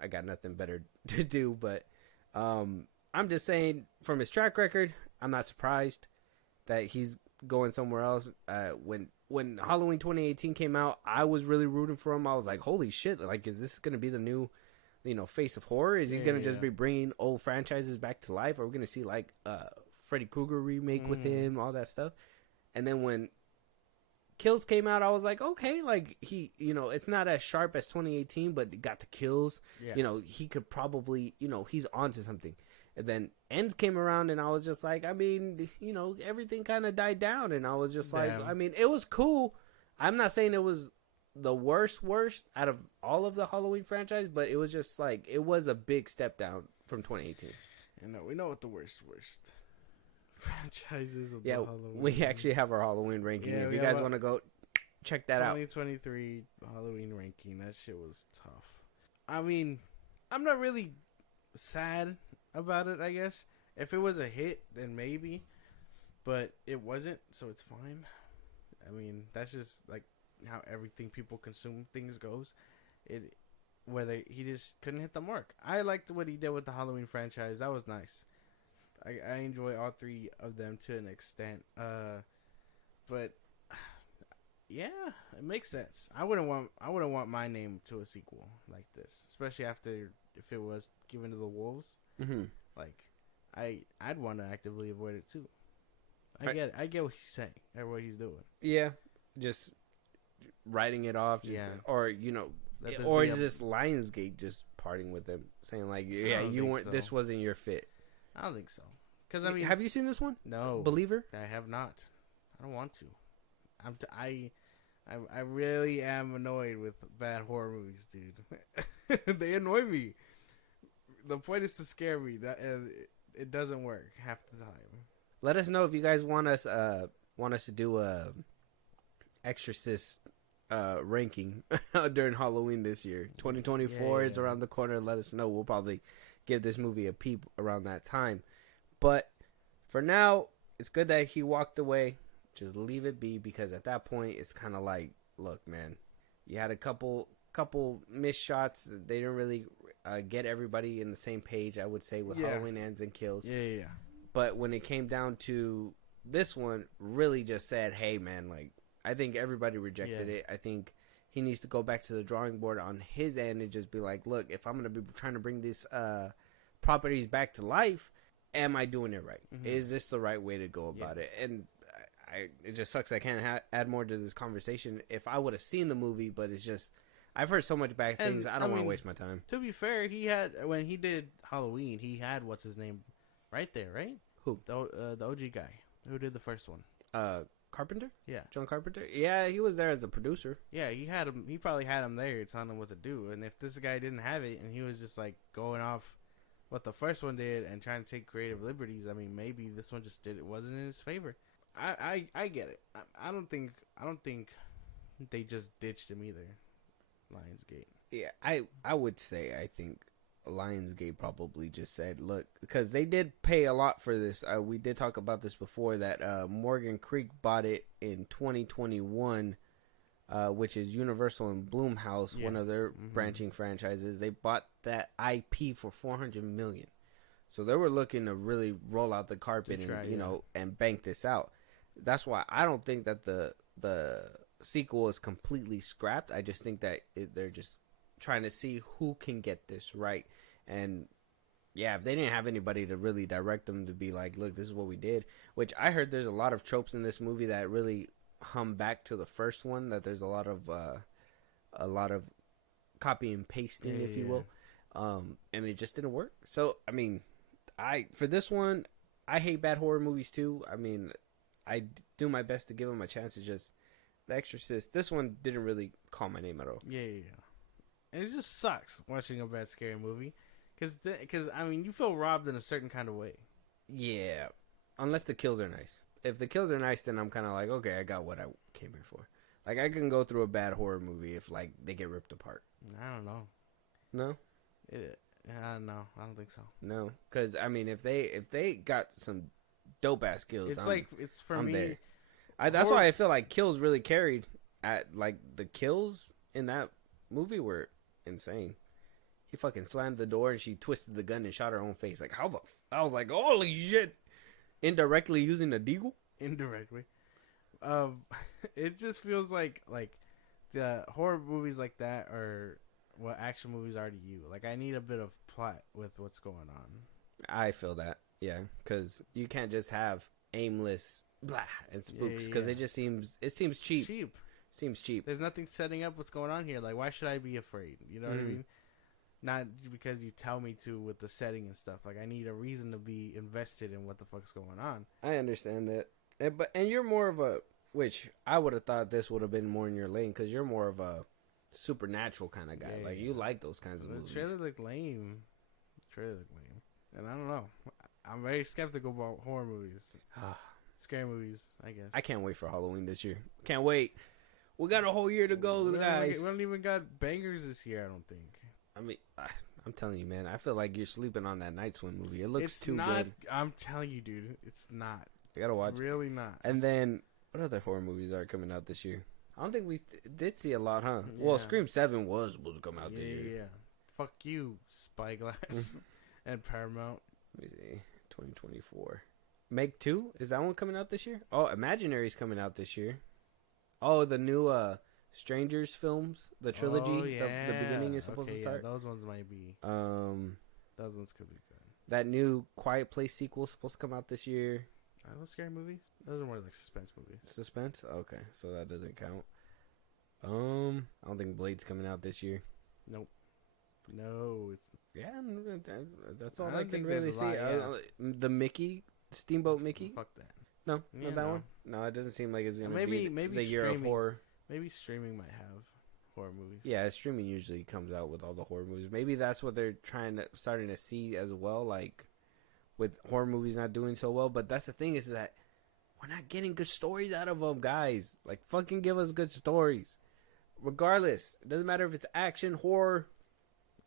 I got nothing better to do. But I'm just saying, from his track record, I'm not surprised that he's going somewhere else. When Halloween 2018 came out, I was really rooting for him. I was like, holy shit, like, is this going to be the new face of horror? Is he gonna just be bringing old franchises back to life? Are we gonna see like Freddy Krueger remake with him, all that stuff? And then when Kills came out, I was like, okay, like he, it's not as sharp as 2018, but it got the kills. He could probably, he's onto something. And then Ends came around, and I was just like, I mean, everything kind of died down, and I was just like, I mean, it was cool. I'm not saying it was the worst out of all of the Halloween franchise, but it was just like, it was a big step down from 2018. We know what the worst franchises of the Halloween. We actually have our Halloween ranking. If you guys want to go check that out. 2023 Halloween ranking. That shit was tough. I mean, I'm not really sad about it, I guess. If it was a hit, then maybe. But it wasn't, so it's fine. I mean, that's just like how everything people consume things goes. Whether he just couldn't hit the mark. I liked what he did with the Halloween franchise. That was nice. I enjoy all three of them to an extent. But yeah, it makes sense. I wouldn't want my name to a sequel like this, especially after if it was given to the wolves. Mm-hmm. Like I'd want to actively avoid it too. I get what he's saying or what he's doing. Yeah, just writing it off, or or is this Lionsgate just parting with them, saying like, you weren't, so. This wasn't your fit? I don't think so. Because I mean, have you seen this one? No, Believer. I have not. I don't want to. I really am annoyed with bad horror movies, dude. They annoy me. The point is to scare me. It doesn't work half the time. Let us know if you guys want us to do a Exorcist ranking during Halloween this year. 2024 is around the corner. Let us know. We'll probably give this movie a peep around that time. But for now, it's good that he walked away. Just leave it be, because at that point, it's kind of like, look, man, you had a couple missed shots. They didn't really get everybody in the same page, I would say, with Halloween Ends and Kills. Yeah. But when it came down to this one, really just said, hey, man, like, I think everybody rejected it. I think he needs to go back to the drawing board on his end and just be like, look, if I'm going to be trying to bring these properties back to life, am I doing it right? Mm-hmm. Is this the right way to go about it? And it just sucks I can't add more to this conversation. If I would have seen the movie, but it's just, I've heard so much bad things, I don't want to waste my time. To be fair, when he did Halloween, he had, what's his name, right there, right? Who? The OG guy who did the first one. Carpenter? Yeah. John Carpenter? Yeah, he was there as a producer. Yeah, he had him. He probably had him there telling him what to do. And if this guy didn't have it and he was just like going off what the first one did and trying to take creative liberties, I mean, maybe this one just wasn't in his favor. I get it. I don't think they just ditched him either. Lionsgate. Yeah, I would say I think Lionsgate probably just said, look, because they did pay a lot for this. We did talk about this before, that Morgan Creek bought it in 2021, which is Universal and Blumhouse, one of their branching franchises. They bought that IP for $400 million. So they were looking to really roll out the carpet and bank this out. That's why I don't think that the sequel is completely scrapped. I just think that they're just trying to see who can get this right. And if they didn't have anybody to really direct them to be like, look, this is what we did, which I heard there's a lot of tropes in this movie that really hum back to the first one, that there's a lot of copy and pasting, if you will. And it just didn't work. So, I mean, for this one, I hate bad horror movies too. I mean, I do my best to give them a chance. It's just The Exorcist. This one didn't really call my name at all. Yeah. And it just sucks watching a bad scary movie, because I mean, you feel robbed in a certain kind of way. Yeah, unless the kills are nice. If the kills are nice, then I'm kind of like, okay, I got what I came here for. Like, I can go through a bad horror movie if like they get ripped apart. I don't know. No? No, I don't think so. No, because I mean, if they got some dope ass kills, it's for I'm me. there. That's why I feel like kills really carried. At like the kills in that movie were insane. He fucking slammed the door and she twisted the gun and shot her own face. Like how the? I was like, holy shit! Indirectly using a deagle. Indirectly. It just feels like the horror movies like that are what action movies are to you. Like I need a bit of plot with what's going on. I feel that, yeah, because you can't just have aimless blah and spooks because it seems cheap. Seems cheap. There's nothing setting up what's going on here. Like why should I be afraid? You know what I mean? Not because you tell me to with the setting and stuff. Like I need a reason to be invested in what the fuck's going on. I understand that, and you're more of a, which I would have thought this would have been more in your lane because you're more of a supernatural kind of guy. Yeah, like you like those kinds of movies. The trailer looked lame. And I don't know. I'm very skeptical about horror movies. Scary movies, I guess. I can't wait for Halloween this year. Can't wait. We got a whole year to go, guys. We don't even got bangers this year, I don't think. I mean, I'm telling you, man. I feel like you're sleeping on that Night Swim movie. It looks too good. I'm telling you, dude. It's not. You gotta watch. Really not. And then, what other horror movies are coming out this year? I don't think we did see a lot, huh? Yeah. Well, Scream 7 was supposed to come out this year. Yeah. Fuck you, Spyglass and Paramount. Let me see. 2024. Meg 2? Is that one coming out this year? Oh, Imaginary's coming out this year. Oh, the new Strangers films, the trilogy. Oh, yeah. The beginning is supposed to start. Yeah, those ones might be. Those ones could be good. That new Quiet Place sequel is supposed to come out this year. Are those scary movies? Those are more like suspense movies. Suspense? Okay, so that doesn't count. I don't think Blade's coming out this year. Nope. No, it's that's all I can really see. The Mickey, Steamboat Mickey. Fuck that. No, not that one. No, it doesn't seem like it's gonna be the year of horror. Maybe streaming might have horror movies. Yeah, streaming usually comes out with all the horror movies. Maybe that's what they're starting to see as well. Like with horror movies not doing so well, but that's the thing is that we're not getting good stories out of them, guys. Like fucking give us good stories, regardless. It doesn't matter if it's action, horror.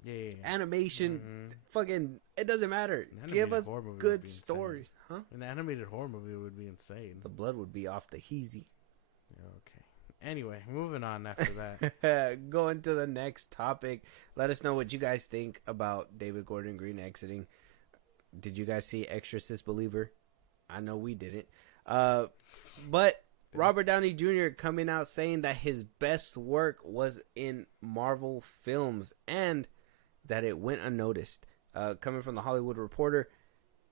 Yeah. Animation, fucking, it doesn't matter. Give us good stories, huh? An animated horror movie would be insane. The blood would be off the heezy. Okay. Anyway, moving on after that. Going to the next topic. Let us know what you guys think about David Gordon Green exiting. Did you guys see Exorcist Believer? I know we didn't. But Robert Downey Jr. coming out saying that his best work was in Marvel films and that it went unnoticed. Coming from the Hollywood Reporter.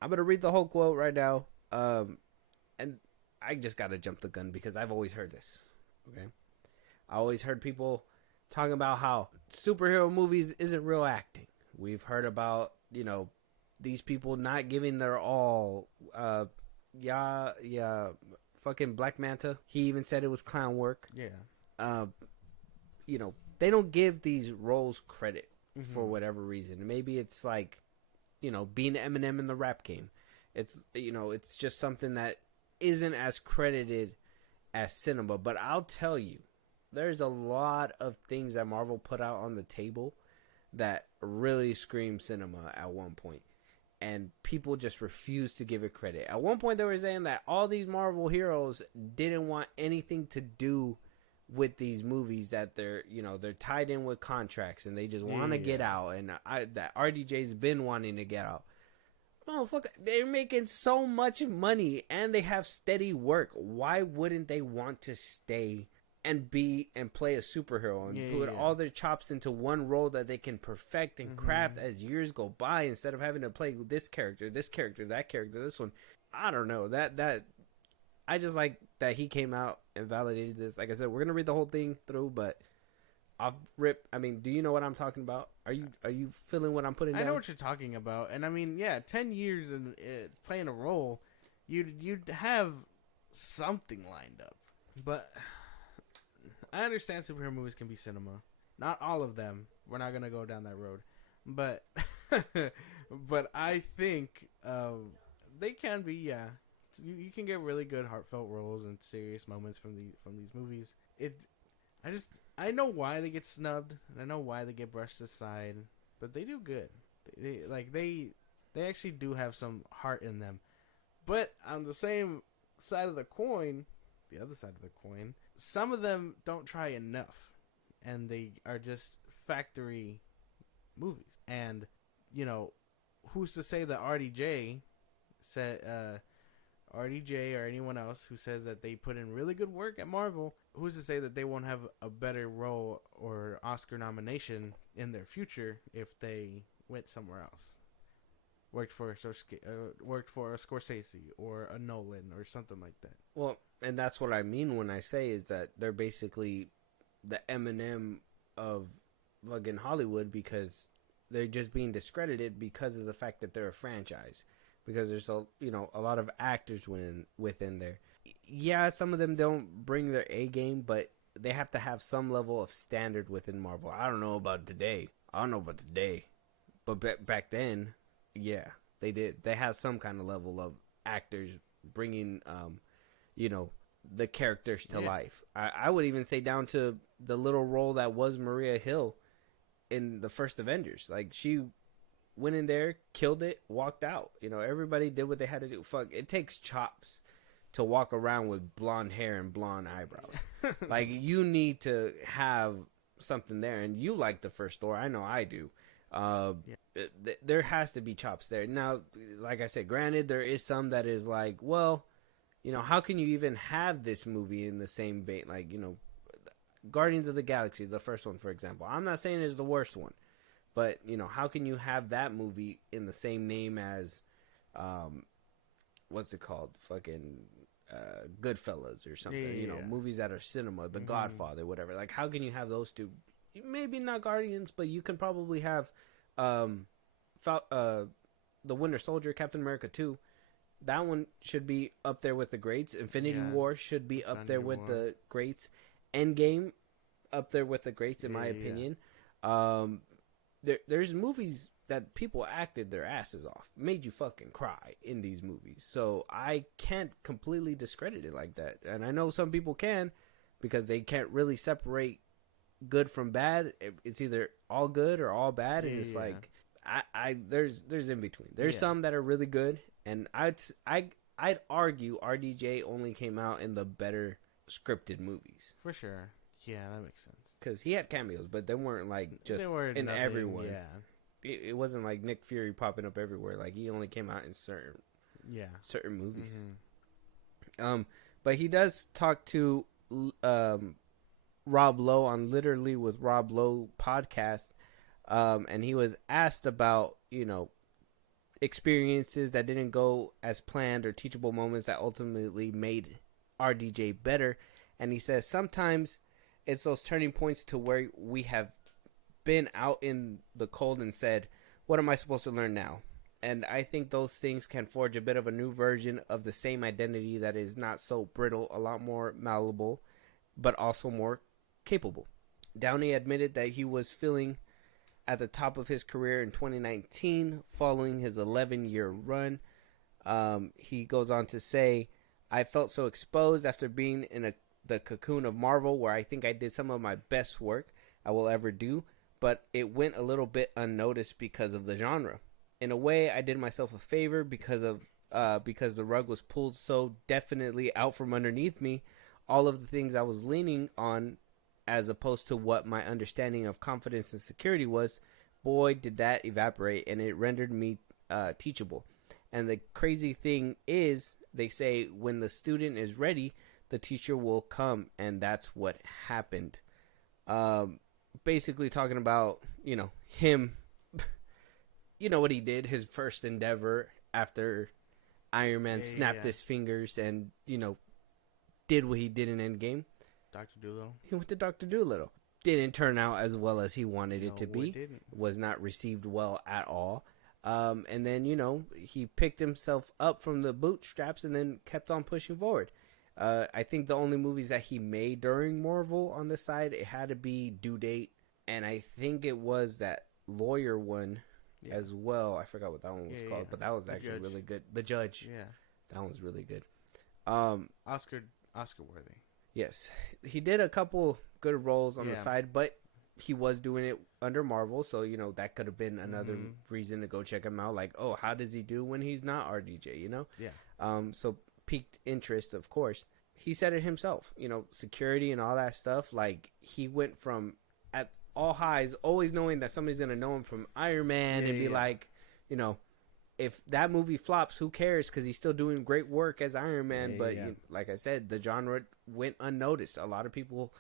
I'm going to read the whole quote right now. And I just got to jump the gun because I've always heard this. Okay. I always heard people talking about how superhero movies isn't real acting. We've heard about, these people not giving their all. Fucking Black Manta. He even said it was clown work. Yeah. They don't give these roles credit for whatever reason. Maybe it's like, being Eminem in the rap game. It's, it's just something that isn't as credited as cinema. But I'll tell you, there's a lot of things that Marvel put out on the table that really scream cinema at one point. And people just refuse to give it credit. At one point, they were saying that all these Marvel heroes didn't want anything to do with these movies, that they're tied in with contracts and they just want to get out. And that RDJ's been wanting to get out. Motherfucker, they're making so much money and they have steady work. Why wouldn't they want to stay and play a superhero and put all their chops into one role that they can perfect and craft as years go by, instead of having to play this character, that character, this one? I don't know. That I just like that he came out and validated this. Like I said, we're gonna read the whole thing through, but I'll rip. I mean, do you know what I'm talking about? Are you feeling what I'm putting down? I know what you're talking about, and I mean, 10 years in playing a role, you'd have something lined up, but. I understand superhero movies can be cinema. Not all of them. We're not gonna go down that road, but but I think they can be. Yeah, you can get really good heartfelt roles and serious moments from these movies. I know why they get snubbed, and I know why they get brushed aside. but they do good. They actually do have some heart in them. But on the same side of the coin, the other side of the coin, some of them don't try enough, and they are just factory movies. And who's to say that RDJ or anyone else who says that they put in really good work at Marvel, who's to say that they won't have a better role or Oscar nomination in their future if they went somewhere else? Worked for a Scorsese or a Nolan or something like that. Well, and that's what I mean when I say is that they're basically the Eminem of fucking Hollywood, because they're just being discredited because of the fact that they're a franchise. Because there's a lot of actors within there. Yeah, some of them don't bring their A game, but they have to have some level of standard within Marvel. I don't know about today. But back then, yeah, they did. They have some kind of level of actors bringing, the characters to life. I would even say down to the little role that was Maria Hill in the first Avengers. Like, she went in there, killed it, walked out. Everybody did what they had to do. Fuck, it takes chops to walk around with blonde hair and blonde eyebrows. Like, you need to have something there. And you like the first Thor. I know I do. There has to be chops there. Now, like I said, granted, there is some that is like, well, how can you even have this movie in the same vein? Like, Guardians of the Galaxy, the first one, for example. I'm not saying it's the worst one. But, how can you have that movie in the same name as, what's it called? Fucking Goodfellas or something. Yeah. Movies that are cinema, The Godfather, whatever. Like, how can you have those two? Maybe not Guardians, but you can probably have The Winter Soldier, Captain America 2. That one should be up there with the greats. Infinity War should be up there with the greats. Endgame, up there with the greats, in my opinion. There's movies that people acted their asses off, made you fucking cry in these movies. So I can't completely discredit it like that. And I know some people can, because they can't really separate good from bad. It's either all good or all bad. And it's like, there's in between. There's some that are really good. And I'd argue RDJ only came out in the better scripted movies. For sure. Yeah, that makes sense. Because he had cameos, but they weren't like just in everyone. Yeah, it wasn't like Nick Fury popping up everywhere. Like, he only came out in certain movies. But he does talk to Rob Lowe on Literally with Rob Lowe podcast, and he was asked about experiences that didn't go as planned or teachable moments that ultimately made RDJ better. And he says sometimes it's those turning points to where we have been out in the cold and said, what am I supposed to learn now? And I think those things can forge a bit of a new version of the same identity that is not so brittle, a lot more malleable, but also more capable. Downey admitted that he was feeling at the top of his career in 2019 following his 11-year run. He goes on to say, I felt so exposed after being in the cocoon of Marvel, where I think I did some of my best work I will ever do, but it went a little bit unnoticed because of the genre. In a way, I did myself a favor because the rug was pulled so definitely out from underneath me. All of the things I was leaning on, as opposed to what my understanding of confidence and security was, boy, did that evaporate, and it rendered me teachable. And the crazy thing is, they say when the student is ready, the teacher will come, and that's what happened. Basically talking about, him, what he did, his first endeavor after Iron Man snapped his fingers and, did what he did in Endgame. Dr. Dolittle. He went to Dr. Dolittle. Didn't turn out as well as he wanted it to be. It didn't. Was not received well at all. And then, he picked himself up from the bootstraps and then kept on pushing forward. I think the only movies that he made during Marvel on the side, it had to be Due Date, and I think it was that Lawyer one as well. I forgot what that one was called, but that was actually really good. The Judge. Yeah. That one's really good. Oscar worthy. Yes. He did a couple good roles on the side, but he was doing it under Marvel, so you know that could have been another reason to go check him out. Like, oh, how does he do when he's not RDJ? You know? Yeah. So piqued interest, of course. He said it himself. You know, security and all that stuff. Like, he went from at all highs, always knowing that somebody's gonna know him from Iron Man and be like, you know, if that movie flops, who cares? Because he's still doing great work as Iron Man. But you know, like I said, the genre went unnoticed. A lot of people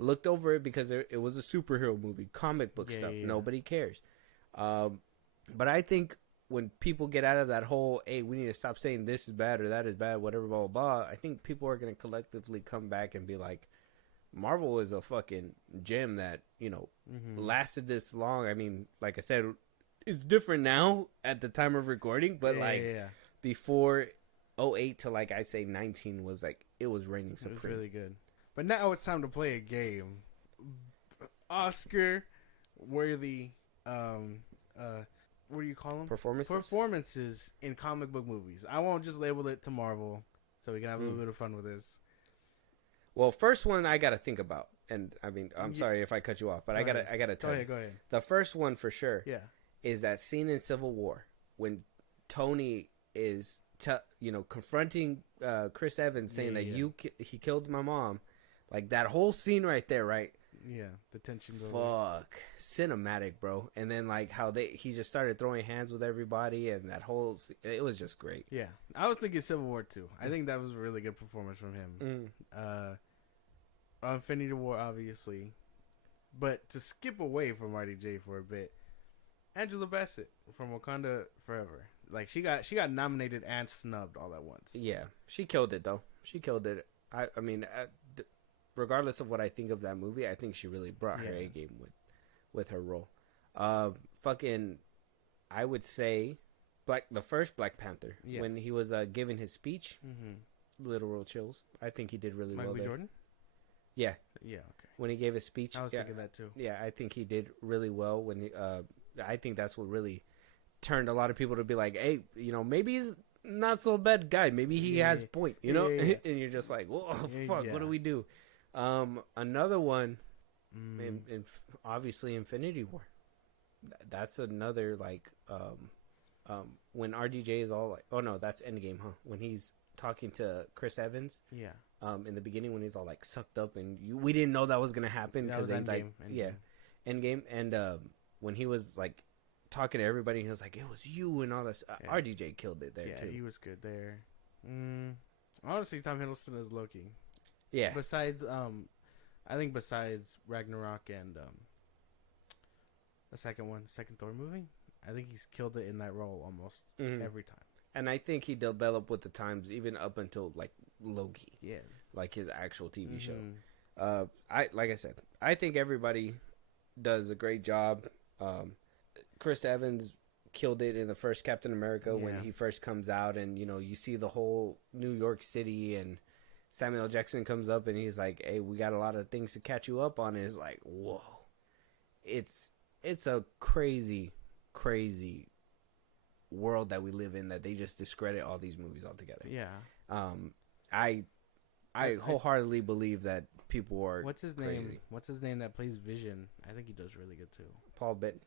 looked over it because it was a superhero movie, comic book stuff. Nobody cares. But I think when people get out of that whole, hey, we need to stop saying this is bad or that is bad, whatever, blah, blah, blah, I think people are going to collectively come back and be like, Marvel is a fucking gem that, you know, lasted this long. I mean, like I said, it's different now at the time of recording, but before 08 to like I'd say 19 was like, it was reigning supreme. It was really good. But now it's time to play a game. Oscar worthy what do you call them? Performances in comic book movies. I won't just label it to Marvel, so we can have a little bit of fun with this. Well, first one I got to think about, and I mean, I'm sorry if I cut you off, but I gotta tell you. Go ahead. The first one for sure, is that scene in Civil War when Tony is, confronting Chris Evans, saying that he killed my mom, like that whole scene right there, right? Yeah, the tension. Cinematic, bro. And then like how he just started throwing hands with everybody, and that whole it was just great. Yeah, I was thinking Civil War too. I think that was a really good performance from him. Infinity War, obviously, but to skip away from RDJ for a bit, Angela Bassett from Wakanda Forever. Like she got nominated and snubbed all at once. Yeah, she killed it though. She killed it. I mean. Regardless of what I think of that movie, I think she really brought her A game with her role. I would say the first Black Panther when he was giving his speech, literal chills. I think he did really well there. Jordan? Yeah. Yeah, okay. When he gave his speech. I was thinking that too. Yeah, I think he did really well when he, I think that's what really turned a lot of people to be like, hey, you know, maybe he's not so bad guy. Maybe he has point, you know? And you're just like, whoa, fuck, what do we do? Another one, obviously Infinity War. That's another like, when RDJ is all like, oh no, that's Endgame, huh? When he's talking to Chris Evans, in the beginning when he's all like sucked up and we didn't know that was gonna happen because Endgame. Endgame, and when he was like talking to everybody, he was like, it was you and all this. RDJ killed it there too. He was good there. Honestly, Tom Hiddleston is Loki. Yeah. Besides, I think besides Ragnarok and the second Thor movie, I think he's killed it in that role almost every time. And I think he developed with the times, even up until like Loki. Yeah. Like his actual TV show. Like I said, I think everybody does a great job. Chris Evans killed it in the first Captain America when he first comes out, and you know you see the whole New York City and Samuel L. Jackson comes up and he's like, hey, we got a lot of things to catch you up on. And it's like, whoa. It's a crazy, crazy world that we live in that they just discredit all these movies altogether. Yeah. I wholeheartedly believe that people are What's his crazy. name? What's his name that plays Vision? I think he does really good too. Paul Bettany.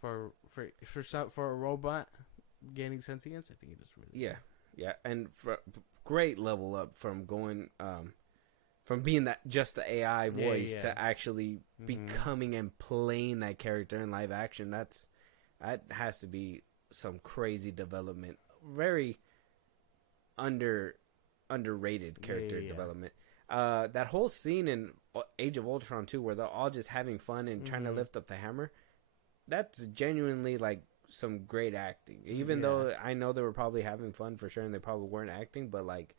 For a robot gaining sentience, I think he does really good. Yeah, and for great level up from going from being that just the AI voice to actually becoming and playing that character in live action. That has to be some crazy development. Very underrated character development. That whole scene in Age of Ultron too, where they're all just having fun and trying to lift up the hammer. That's genuinely like some great acting, even though I know they were probably having fun for sure and they probably weren't acting, but like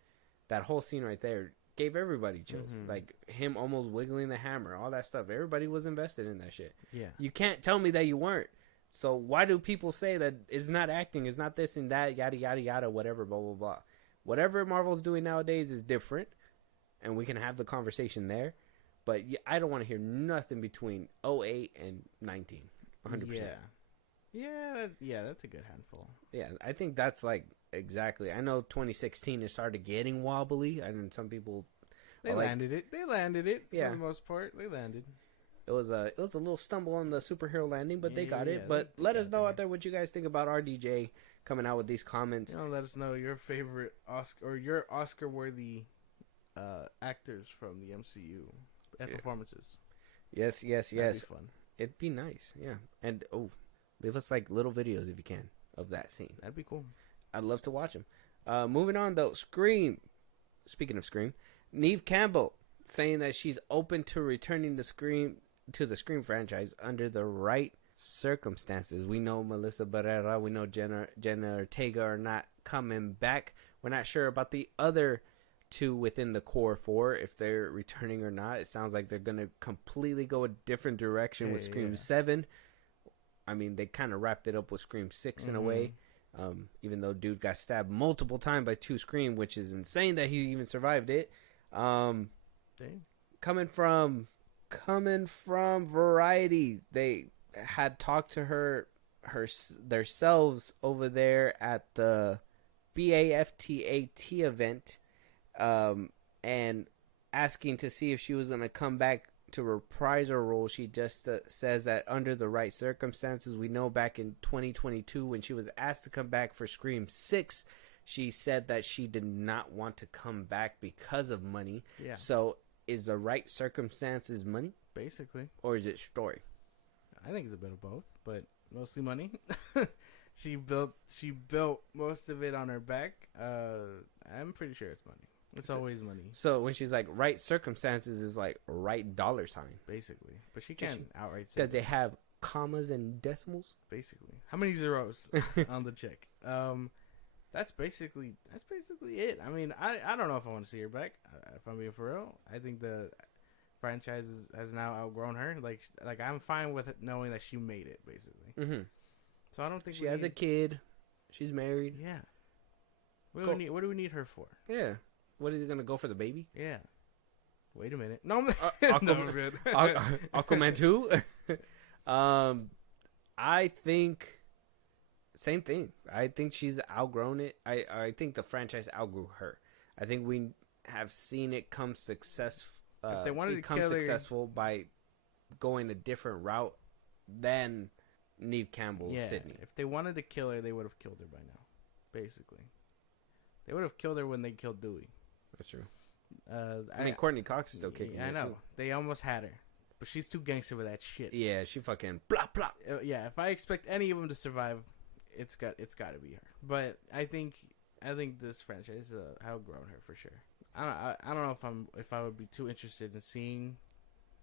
that whole scene right there gave everybody chills. Like him almost wiggling the hammer, all that stuff, everybody was invested in that shit. You can't tell me that you weren't. So why do people say that it's not acting, it's not this and that, yada yada yada, whatever, blah blah blah. Whatever Marvel's doing nowadays is different, and we can have the conversation there, but I don't want to hear nothing between 08 and 19. 100%. Yeah, that's a good handful. Yeah, I think that's like exactly. I know 2016 it started getting wobbly, and some people landed it. They landed it for the most part. They landed. It was a little stumble on the superhero landing, but they got it. Yeah, But they let got us know there. out there what you guys think about RDJ coming out with these comments. Let us know your favorite Oscar or your Oscar-worthy actors from the MCU and performances. Yes. That'd be fun. It'd be nice, yeah. And leave us like little videos if you can of that scene. That'd be cool. I'd love to watch them. Moving on though, Scream. Speaking of Scream, Neve Campbell saying that she's open to returning to the Scream franchise under the right circumstances. We know Melissa Barrera, we know Jenna Ortega are not coming back. We're not sure about the other two within the core four, if they're returning or not. It sounds like they're going to completely go a different direction with Scream 7. I mean, they kind of wrapped it up with Scream 6 in a way. Even though dude got stabbed multiple times by 2 Scream, which is insane that he even survived it. Coming from Variety, they had talked to themselves over there at the BAFTAT event, and asking to see if she was going to come back to reprise her role. She just says that under the right circumstances. We know back in 2022 when she was asked to come back for Scream 6, she said that she did not want to come back because of money. Yeah. So is the right circumstances money? Basically. Or is it story? I think it's a bit of both, but mostly money. She built most of it on her back. I'm pretty sure it's money. It's always money. So when she's like right circumstances is like right dollar sign. Basically. But she can't outright say. Does it have commas and decimals? Basically. How many zeros on the check? That's basically it. I mean, I don't know if I want to see her back. If I'm being for real, I think the franchise has now outgrown her. Like I'm fine with it knowing that she made it, basically. Mm-hmm. So I don't think she has a kid. She's married. Yeah. What do we need her for? Yeah. What is he gonna go for the baby? Yeah. Wait a minute. No, Aquaman 2. I think same thing. I think she's outgrown it. I think the franchise outgrew her. I think we have seen it come successful. If they wanted to become successful by going a different route than Neve Campbell, Sydney. If they wanted to kill her, they would have killed her by now. Basically, they would have killed her when they killed Dewey. That's true. I mean, Courtney Cox is still kicking. I know. Too. They almost had her, but she's too gangster with that shit. Yeah, she fucking blah blah. Yeah, if I expect any of them to survive, it's got to be her. But I think this franchise outgrown her for sure. I don't know if I would be too interested in seeing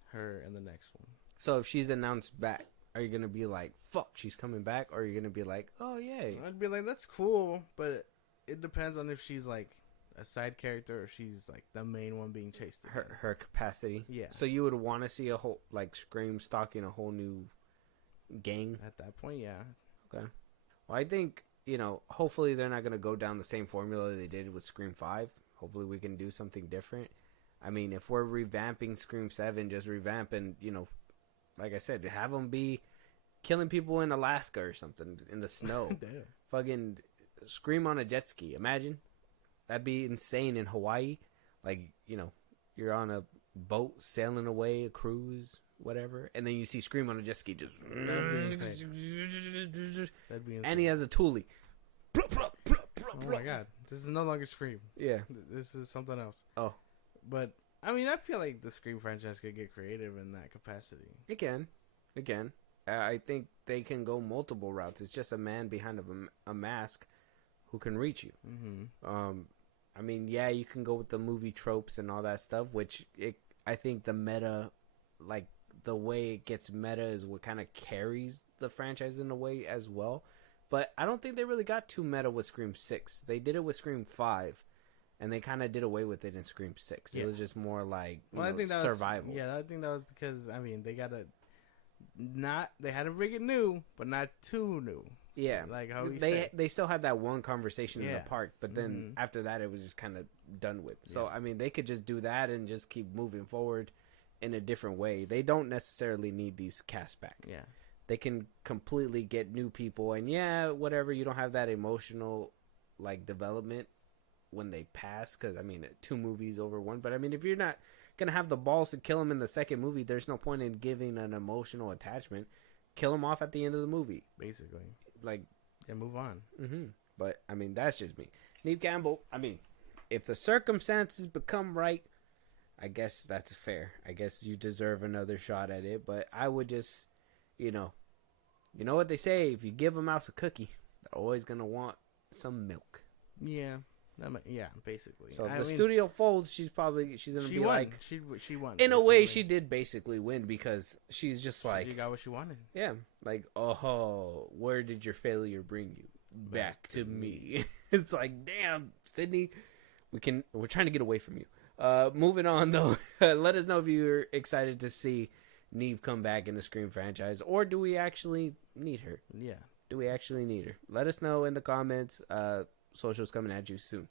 her in the next one. So if she's announced back, are you gonna be like, fuck, she's coming back, or are you gonna be like, oh yay? I'd be like, that's cool, but it depends on if she's like a side character or she's like the main one being chased. Her capacity. Yeah. So you would want to see a whole like Scream stalking a whole new gang at that point. Yeah. Okay. Well, I think hopefully they're not gonna go down the same formula they did with Scream 5. Hopefully we can do something different. I mean, if we're revamping Scream 7, just revamp and like I said, have them be killing people in Alaska or something in the snow. Damn. Fucking Scream on a jet ski. Imagine. That'd be insane in Hawaii. Like, you're on a boat sailing away, a cruise, whatever, and then you see Scream on a jet ski just. That'd be insane. That'd be insane. And he has a toolie. Oh my god. This is no longer Scream. Yeah. This is something else. Oh. But, I mean, I feel like the Scream franchise could get creative in that capacity. It can. I think they can go multiple routes. It's just a man behind a mask who can reach you. Mm-hmm. I mean, yeah, you can go with the movie tropes and all that stuff, which I think the meta, like the way it gets meta is what kind of carries the franchise in a way as well. But I don't think they really got too meta with Scream 6. They did it with Scream 5, and they kind of did away with it in Scream 6. Yeah. It was just more like I think that survival. I think that was because, I mean, they had to bring it new, but not too new. Yeah, so, like how they still had that one conversation in the park, but then after that it was just kind of done with. So I mean, they could just do that and just keep moving forward in a different way. They don't necessarily need these casts back. Yeah, they can completely get new people, and whatever. You don't have that emotional like development when they pass, because I mean, 2 movies over one. But I mean, if you're not gonna have the balls to kill him in the second movie, there's no point in giving an emotional attachment. Kill him off at the end of the movie, basically. like, and move on. Mm-hmm. But I mean, that's just me. Neve Campbell. I mean, if the circumstances become right, I guess that's fair. I guess you deserve another shot at it. But I would just, you know what they say: if you give a mouse a cookie, they're always gonna want some milk. Yeah. Yeah, basically. So if the studio folds, she's gonna be won. like, she won. In a way, she did basically win because she's just like, she got what she wanted. Yeah, like, oh, where did your failure bring you? Back to me. It's like, damn, Sydney, we're trying to get away from you. Moving on though, let us know if you're excited to see Neve come back in the Scream franchise, or do we actually need her? Yeah, do we actually need her? Let us know in the comments. Socials coming at you soon.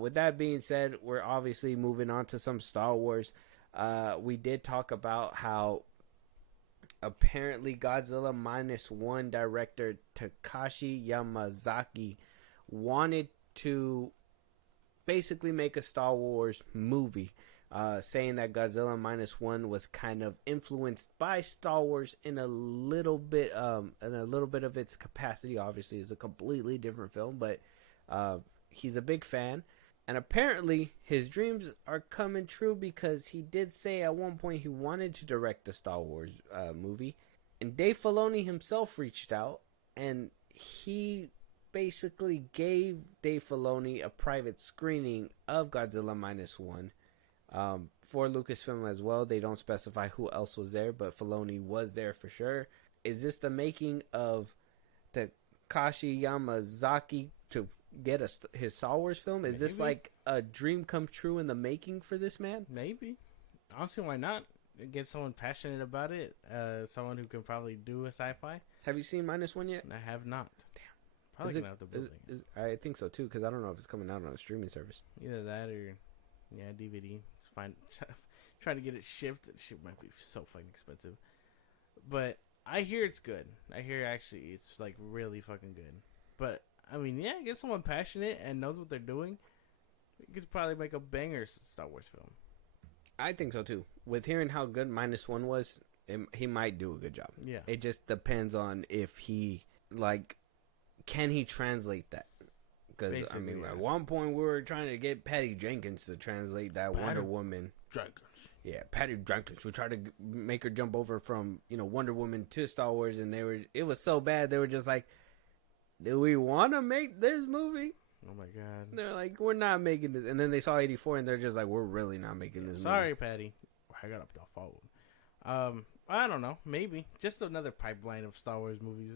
With that being said, we're obviously moving on to some Star Wars. We did talk about how apparently Godzilla -1 director Takashi Yamazaki wanted to basically make a Star Wars movie, saying that Godzilla -1 was kind of influenced by Star Wars in a little bit of its capacity. Obviously, it's a completely different film, but he's a big fan, and apparently his dreams are coming true because he did say at one point he wanted to direct a Star Wars movie, and Dave Filoni himself reached out, and he basically gave Dave Filoni a private screening of Godzilla -1 for Lucasfilm as well. They don't specify who else was there, but Filoni was there for sure. Is this the making of Takashi Yamazaki to get his Star Wars film? Is this like a dream come true in the making for this man? Maybe. Honestly, why not? Get someone passionate about it. Someone who can probably do a sci-fi. Have you seen -1 yet? I have not. Damn. Probably gonna have to build it. I think so too, because I don't know if it's coming out on a streaming service. Either that or, DVD. It's fine. Trying to get it shipped. Shit might be so fucking expensive. But I hear it's good. I hear actually it's like really fucking good. But I mean, get someone passionate and knows what they're doing. You could probably make a banger Star Wars film. I think so too. With hearing how good -1 was, he might do a good job. Yeah. It just depends on if he can he translate that? Because I mean, at one point we were trying to get Patty Jenkins to translate that Wonder Woman. Yeah, Patty Jenkins. We tried to make her jump over from Wonder Woman to Star Wars, and it was so bad they were just like, do we want to make this movie? Oh my god. They're like, we're not making this. And then they saw 84 and they're just like, we're really not making this movie. Sorry, Patty. I got up to phone. I don't know. Maybe. Just another pipeline of Star Wars movies.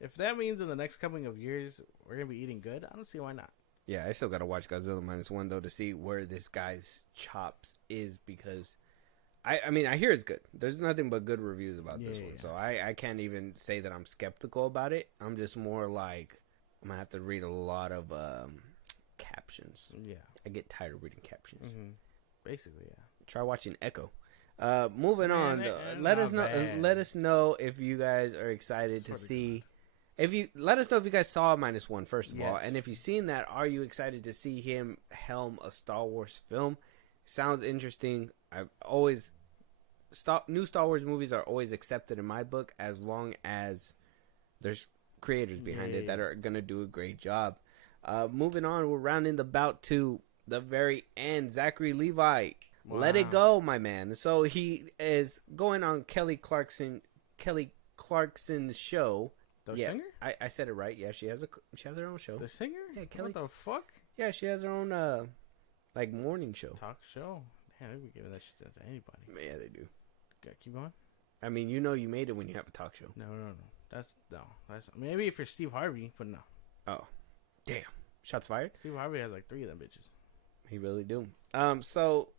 If that means in the next coming of years we're going to be eating good, I don't see why not. Yeah, I still got to watch Godzilla -1 though to see where this guy's chops is, because I mean, I hear it's good. There's nothing but good reviews about this one. So I can't even say that I'm skeptical about it. I'm just more like, I'm going to have to read a lot of captions. Yeah. I get tired of reading captions. Mm-hmm. Basically, yeah. Try watching Echo. Moving on, let us know if you guys are excited to see. Let us know if you guys saw -1 first of all, and if you've seen that, are you excited to see him helm a Star Wars film? Sounds interesting. New Star Wars movies are always accepted in my book as long as there's creators behind it that are gonna do a great job. Moving on, we're rounding the bout to the very end. Zachary Levi. Wow. Let it go, my man. So he is going on Kelly Clarkson's show. The singer? I said it right. Yeah, she has her own show. The singer? Yeah, Kelly. What the fuck? Yeah, she has her own morning show. Talk show. Damn, they be giving that shit to anybody. Yeah, they do. Okay, keep going. I mean, you made it when you have a talk show. No. That's maybe for Steve Harvey, but no. Oh, damn! Shots fired. Steve Harvey has like 3 of them bitches. He really do. So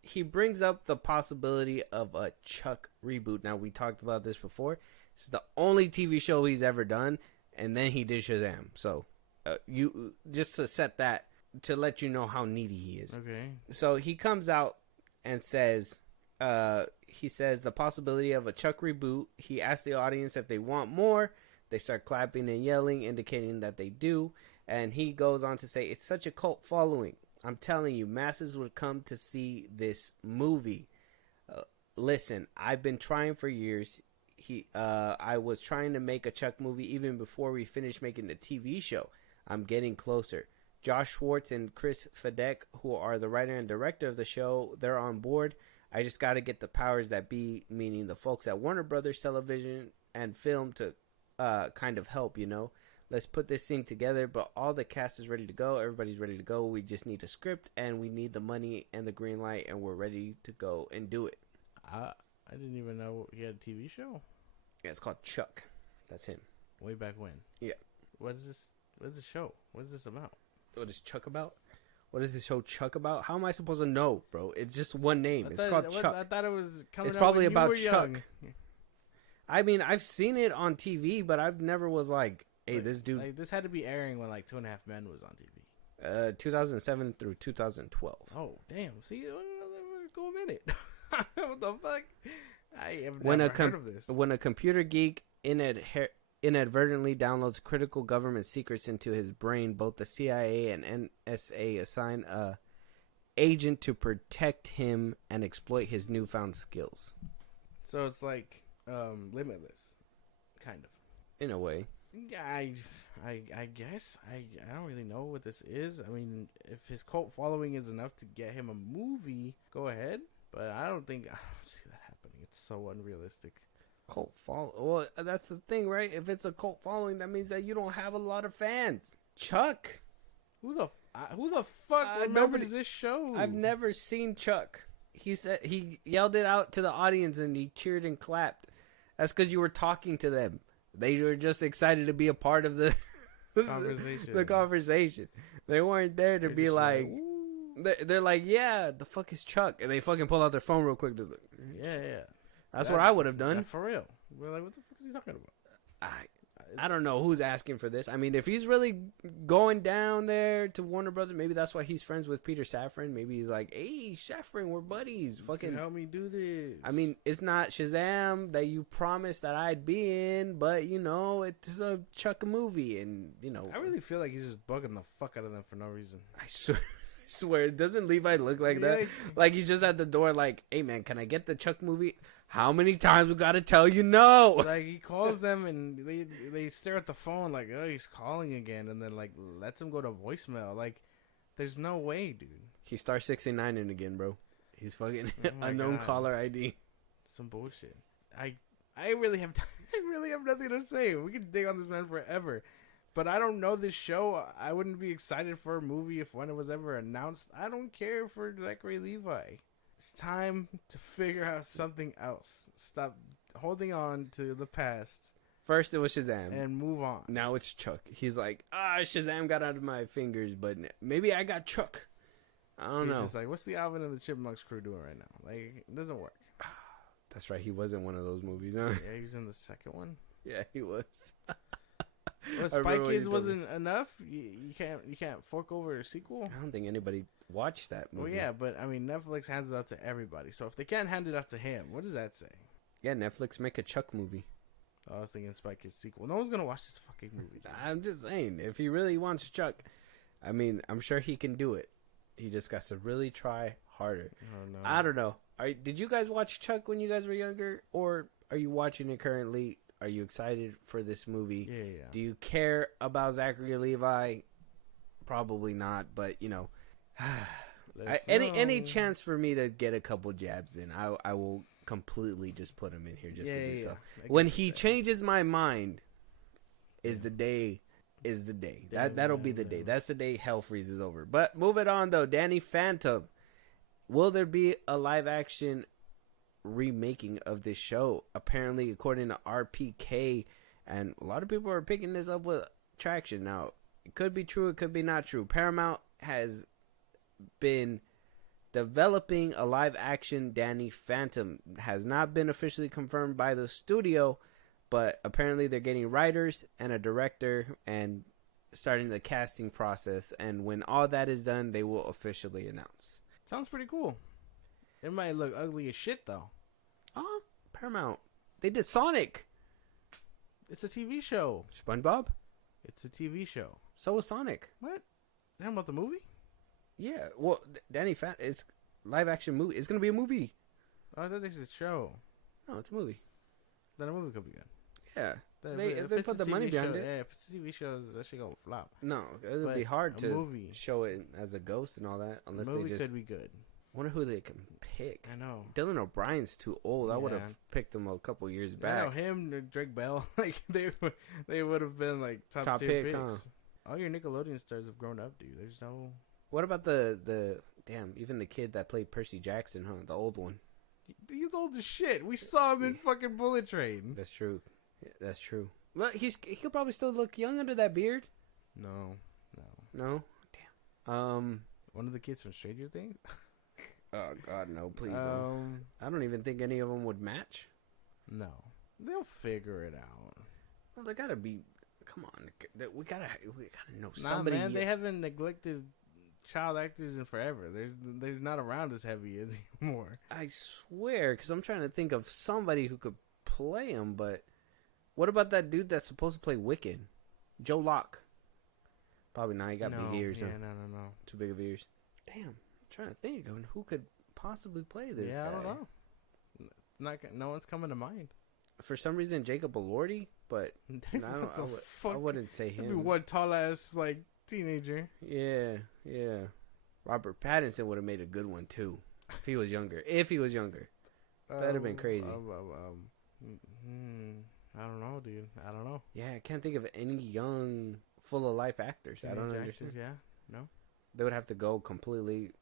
he brings up the possibility of a Chuck reboot. Now, we talked about this before. This is the only TV show he's ever done, and then he did Shazam. So you just to set that, to let you know how needy he is. Okay. So he comes out and says, the possibility of a Chuck reboot. He asks the audience if they want more. They start clapping and yelling, indicating that they do. And he goes on to say, it's such a cult following. I'm telling you, masses would come to see this movie. Listen, I've been trying for years. I was trying to make a Chuck movie even before we finished making the TV show. I'm getting closer. Josh Schwartz and Chris Fedek, who are the writer and director of the show, they're on board. I just got to get the powers that be, meaning the folks at Warner Brothers Television and Film, to kind of help, you know. Let's put this thing together, but all the cast is ready to go. Everybody's ready to go. We just need a script, and we need the money and the green light, and we're ready to go and do it. I didn't even know he had a TV show. Yeah, it's called Chuck. That's him. Way back when. Yeah. What is this? What is this show? What is this about? What is Chuck about? What is this show Chuck about? How am I supposed to know, bro? It's just one name. It's called Chuck. I thought it was coming. It's probably about Chuck. Young. I mean, I've seen it on TV, but I've never was like, hey, this dude. Like, this had to be airing when like 2.5 Men was on TV. 2007 through 2012. Oh, damn. See, go a minute. What the fuck? I have never heard of this. When a computer geek inadvertently downloads critical government secrets into his brain, both the CIA and NSA assign a agent to protect him and exploit his newfound skills. So it's like Limitless, kind of. In a way. Yeah, I guess. I don't really know what this is. I mean, if his cult following is enough to get him a movie, go ahead. But I don't see that happening. It's so unrealistic. Cult follow. Well, that's the thing, right? If it's a cult following, that means that you don't have a lot of fans. Chuck. Who the fuck remembers this show? I've never seen Chuck. He said he yelled it out to the audience and he cheered and clapped. That's because you were talking to them. They were just excited to be a part of the conversation. The conversation. They weren't there to be like. They're like, yeah, the fuck is Chuck? And they fucking pull out their phone real quick. Yeah. That's what I would have done. For real. We're like, what the fuck is he talking about? I don't know who's asking for this. I mean, if he's really going down there to Warner Brothers, maybe that's why he's friends with Peter Safran. Maybe he's like, hey, Safran, we're buddies. Fucking help me do this. I mean, it's not Shazam that you promised that I'd be in, but, you know, it's a Chuck movie. And, you know. I really feel like he's just bugging the fuck out of them for no reason. I swear, doesn't Levi look like that? Like he's just at the door like, hey man, can I get the Chuck movie? How many times we gotta tell you no? Like he calls them and they stare at the phone like, oh, he's calling again, and then like lets him go to voicemail. Like, there's no way, dude. He starts 69 in again, bro. He's fucking unknown caller ID. Some bullshit. I really have nothing to say. We could dig on this man forever. But I don't know this show. I wouldn't be excited for a movie if when it was ever announced. I don't care for Zachary Levi. It's time to figure out something else. Stop holding on to the past. First it was Shazam. And move on. Now it's Chuck. He's like, Shazam got out of my fingers, but maybe I got Chuck. I don't know. He's just like, what's the Alvin and the Chipmunks crew doing right now? Like, it doesn't work. That's right. He was in one of those movies, huh? Yeah, he's in the second one. Yeah, he was. Well, Spy Kids wasn't enough. You can't fork over a sequel. I don't think anybody watched that movie. Well, yeah, but I mean, Netflix hands it out to everybody. So if they can't hand it out to him, what does that say? Yeah, Netflix make a Chuck movie. I was thinking Spy Kids sequel. No one's gonna watch this fucking movie. Dude. I'm just saying, if he really wants Chuck, I mean, I'm sure he can do it. He just got to really try harder. Oh, no. I don't know. Did you guys watch Chuck when you guys were younger, or are you watching it currently? Are you excited for this movie? Yeah. Do you care about Zachary Levi? Probably not, but you know, any chance for me to get a couple jabs in, I will completely just put him in here just to do so. When he changes my mind, is the day. That'll be the day. That's the day hell freezes over. But moving on though, Danny Phantom. Will there be a live action remaking of this show? Apparently, according to RPK, and a lot of people are picking this up with traction. Now, it could be true, it could be not true. Paramount has been developing a live action Danny Phantom. Has not been officially confirmed by the studio, but apparently they're getting writers and a director and starting the casting process. And when all that is done, they will officially announce. Sounds pretty cool. It might look ugly as shit, though. Oh, Paramount. They did Sonic. It's a TV show. SpongeBob? It's a TV show. So was Sonic. What? You talking about the movie? Yeah, well, Danny Phantom, it's live action movie. It's gonna be a movie. Oh, I thought this is a show. No, it's a movie. Then a movie could be good. Yeah, If they it's put a the money TV behind show, it. Yeah, if it's a TV show, that shit gonna flop. No, it would But be hard a to movie. show it as a ghost and all that unless The they movie just. could be good. Wonder who they can pick. I know. Dylan O'Brien's too old. I would Yeah. have picked him a couple years I back. know him, or Drake Bell. Like they would have been like top tier pick, picks. huh? All your Nickelodeon stars have grown up, dude. There's no. What about the damn? Even the kid that played Percy Jackson, huh? The old one. He's old as shit. We saw him in fucking Bullet Train. That's true. Yeah, that's true. Well, he could probably still look young under that beard. No. No. Damn. One of the kids from Stranger Things. Oh God, no! Please don't. I don't even think any of them would match. No, they'll figure it out. Well, they gotta be. Come on, we gotta know Nah, somebody. man, they haven't neglected child actors in forever. They're not around as heavy as anymore. I swear, because I'm trying to think of somebody who could play him. But what about that dude that's supposed to play Wicked, Joe Locke? Probably not. He got big ears. Yeah, huh? no. Too big of ears. Damn. I'm trying to think of who could possibly play this guy. I don't know. No one's coming to mind. For some reason, Jacob Elordi, but I wouldn't say That'd be him. one tall ass like teenager. Yeah. Robert Pattinson would have made a good one too if he was younger. That'd have been crazy. I don't know, dude. I don't know. Yeah, I can't think of any young, full of life actors. I don't understand. Yeah, no. They would have to go completely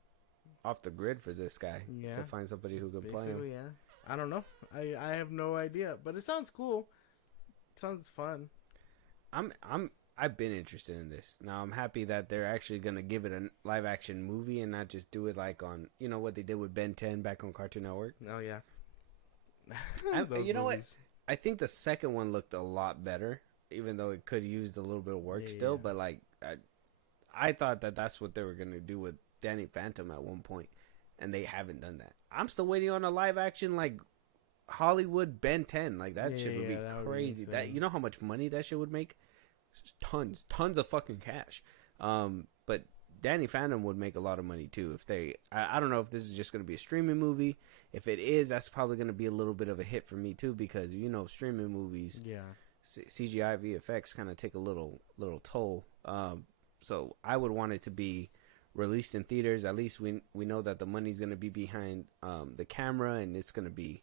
off the grid for this guy to find somebody who could play him. Yeah. I don't know. I have no idea, but it sounds cool. It sounds fun. I've been interested in this. Now I'm happy that they're actually gonna give it a live action movie and not just do it like on what they did with Ben 10 back on Cartoon Network. Oh yeah. You know what? I think the second one looked a lot better, even though it could use a little bit of work still. But like, I thought that's what they were gonna do with Danny Phantom at one point, and they haven't done that. I'm still waiting on a live action like Hollywood Ben 10. Like that shit would be crazy. That you know how much money that shit would make? Tons of fucking cash. But Danny Phantom would make a lot of money too if they. I don't know if this is just gonna be a streaming movie. If it is, that's probably gonna be a little bit of a hit for me too because streaming movies. Yeah. CGI VFX kind of take a little toll. So I would want it to be released in theaters. At least we know that the money's gonna be behind the camera and it's gonna be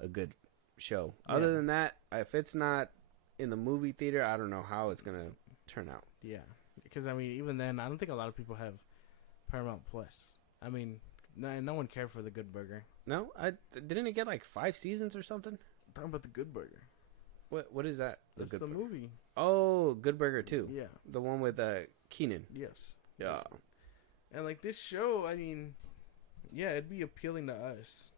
a good show. Yeah. Other than that, if it's not in the movie theater, I don't know how it's gonna turn out. Yeah, because I mean, even then, I don't think a lot of people have Paramount Plus. I mean, no one cared for The Good Burger. No, didn't it get like 5 seasons or something? I'm talking about The Good Burger. What is that? That's the movie. Oh, Good Burger 2. Yeah, the one with Keenan. Yes. Yeah. And like this show, I mean, yeah, it'd be appealing to us.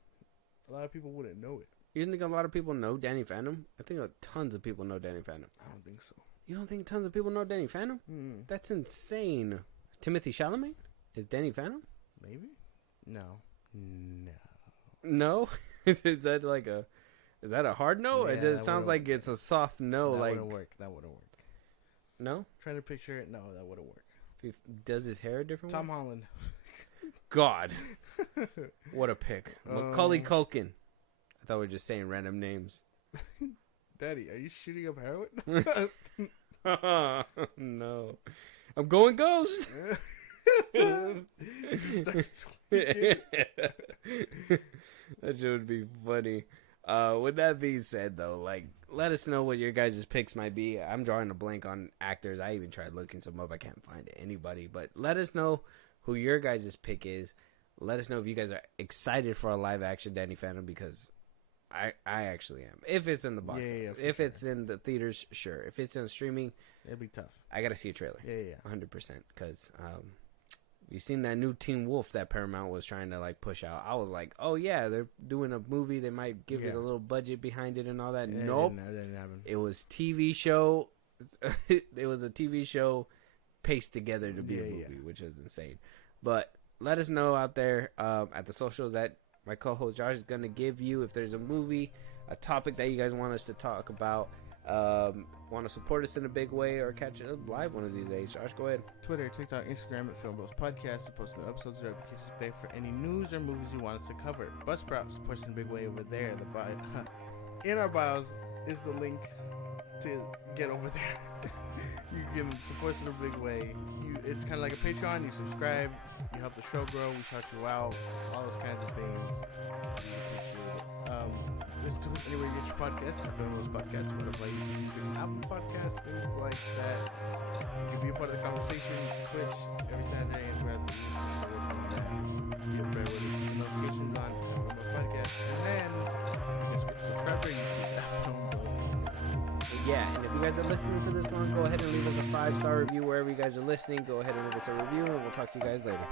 A lot of people wouldn't know it. You think a lot of people know Danny Phantom? I think tons of people know Danny Phantom. I don't think so. You don't think tons of people know Danny Phantom? Mm. That's insane. Timothy Chalamet is Danny Phantom? Maybe. No. No. Is that like Is that a hard no? Yeah, it sounds like it's a soft no. That like wouldn't work. That wouldn't work. No. Trying to picture it. No, that wouldn't work. Does his hair a different? Tom way? Holland. God. What a pick. Macaulay Culkin. I thought we were just saying random names. Daddy, are you shooting up heroin? No. I'm going ghost. That shit would be funny. With that being said, though, like, let us know what your guys' picks might be. I'm drawing a blank on actors. I even tried looking some up. I can't find anybody. But let us know who your guys' pick is. Let us know if you guys are excited for a live-action Danny Phantom, because I actually am. If it's in the box. Yeah, if it's in the theaters, sure. If it's in streaming, it'd be tough. I got to see a trailer. Yeah. 100%. Because you've seen that new Teen Wolf that Paramount was trying to like push out. I was like, oh yeah, they're doing a movie. They might give it a little budget behind it and all that. Yeah, nope. That didn't happen. It was TV show. It was a TV show paced together to be a movie, which is insane. But let us know out there at the socials that my co-host Josh is going to give you if there's a movie, a topic that you guys want us to talk about. Want to support us in a big way or catch it live one of these days? Josh, go ahead. Twitter, TikTok, Instagram at FIlmBros Podcast. We post new episodes of notifications there for any news or movies you want us to cover. Buzzsprout supports in a big way over there. In our bios is the link to get over there. You can support us in a big way. It's kind of like a Patreon. You subscribe, you help the show grow, we shout you out, all those kinds of things. We appreciate it. Listen to us anywhere you get your podcast. Our FIlmBros Podcast, Spotify, YouTube, Apple Podcasts, things like that. You can be a part of the conversation. Twitch every Saturday and throughout the week. We start working on that. You'll bear with us. Notifications on FIlmBros Podcast, and then you can subscribe to our YouTube at FIlmBros. Yeah, and if you guys are listening for this long, go ahead and leave us a 5-star review wherever you guys are listening. Go ahead and leave us a review, and we'll talk to you guys later.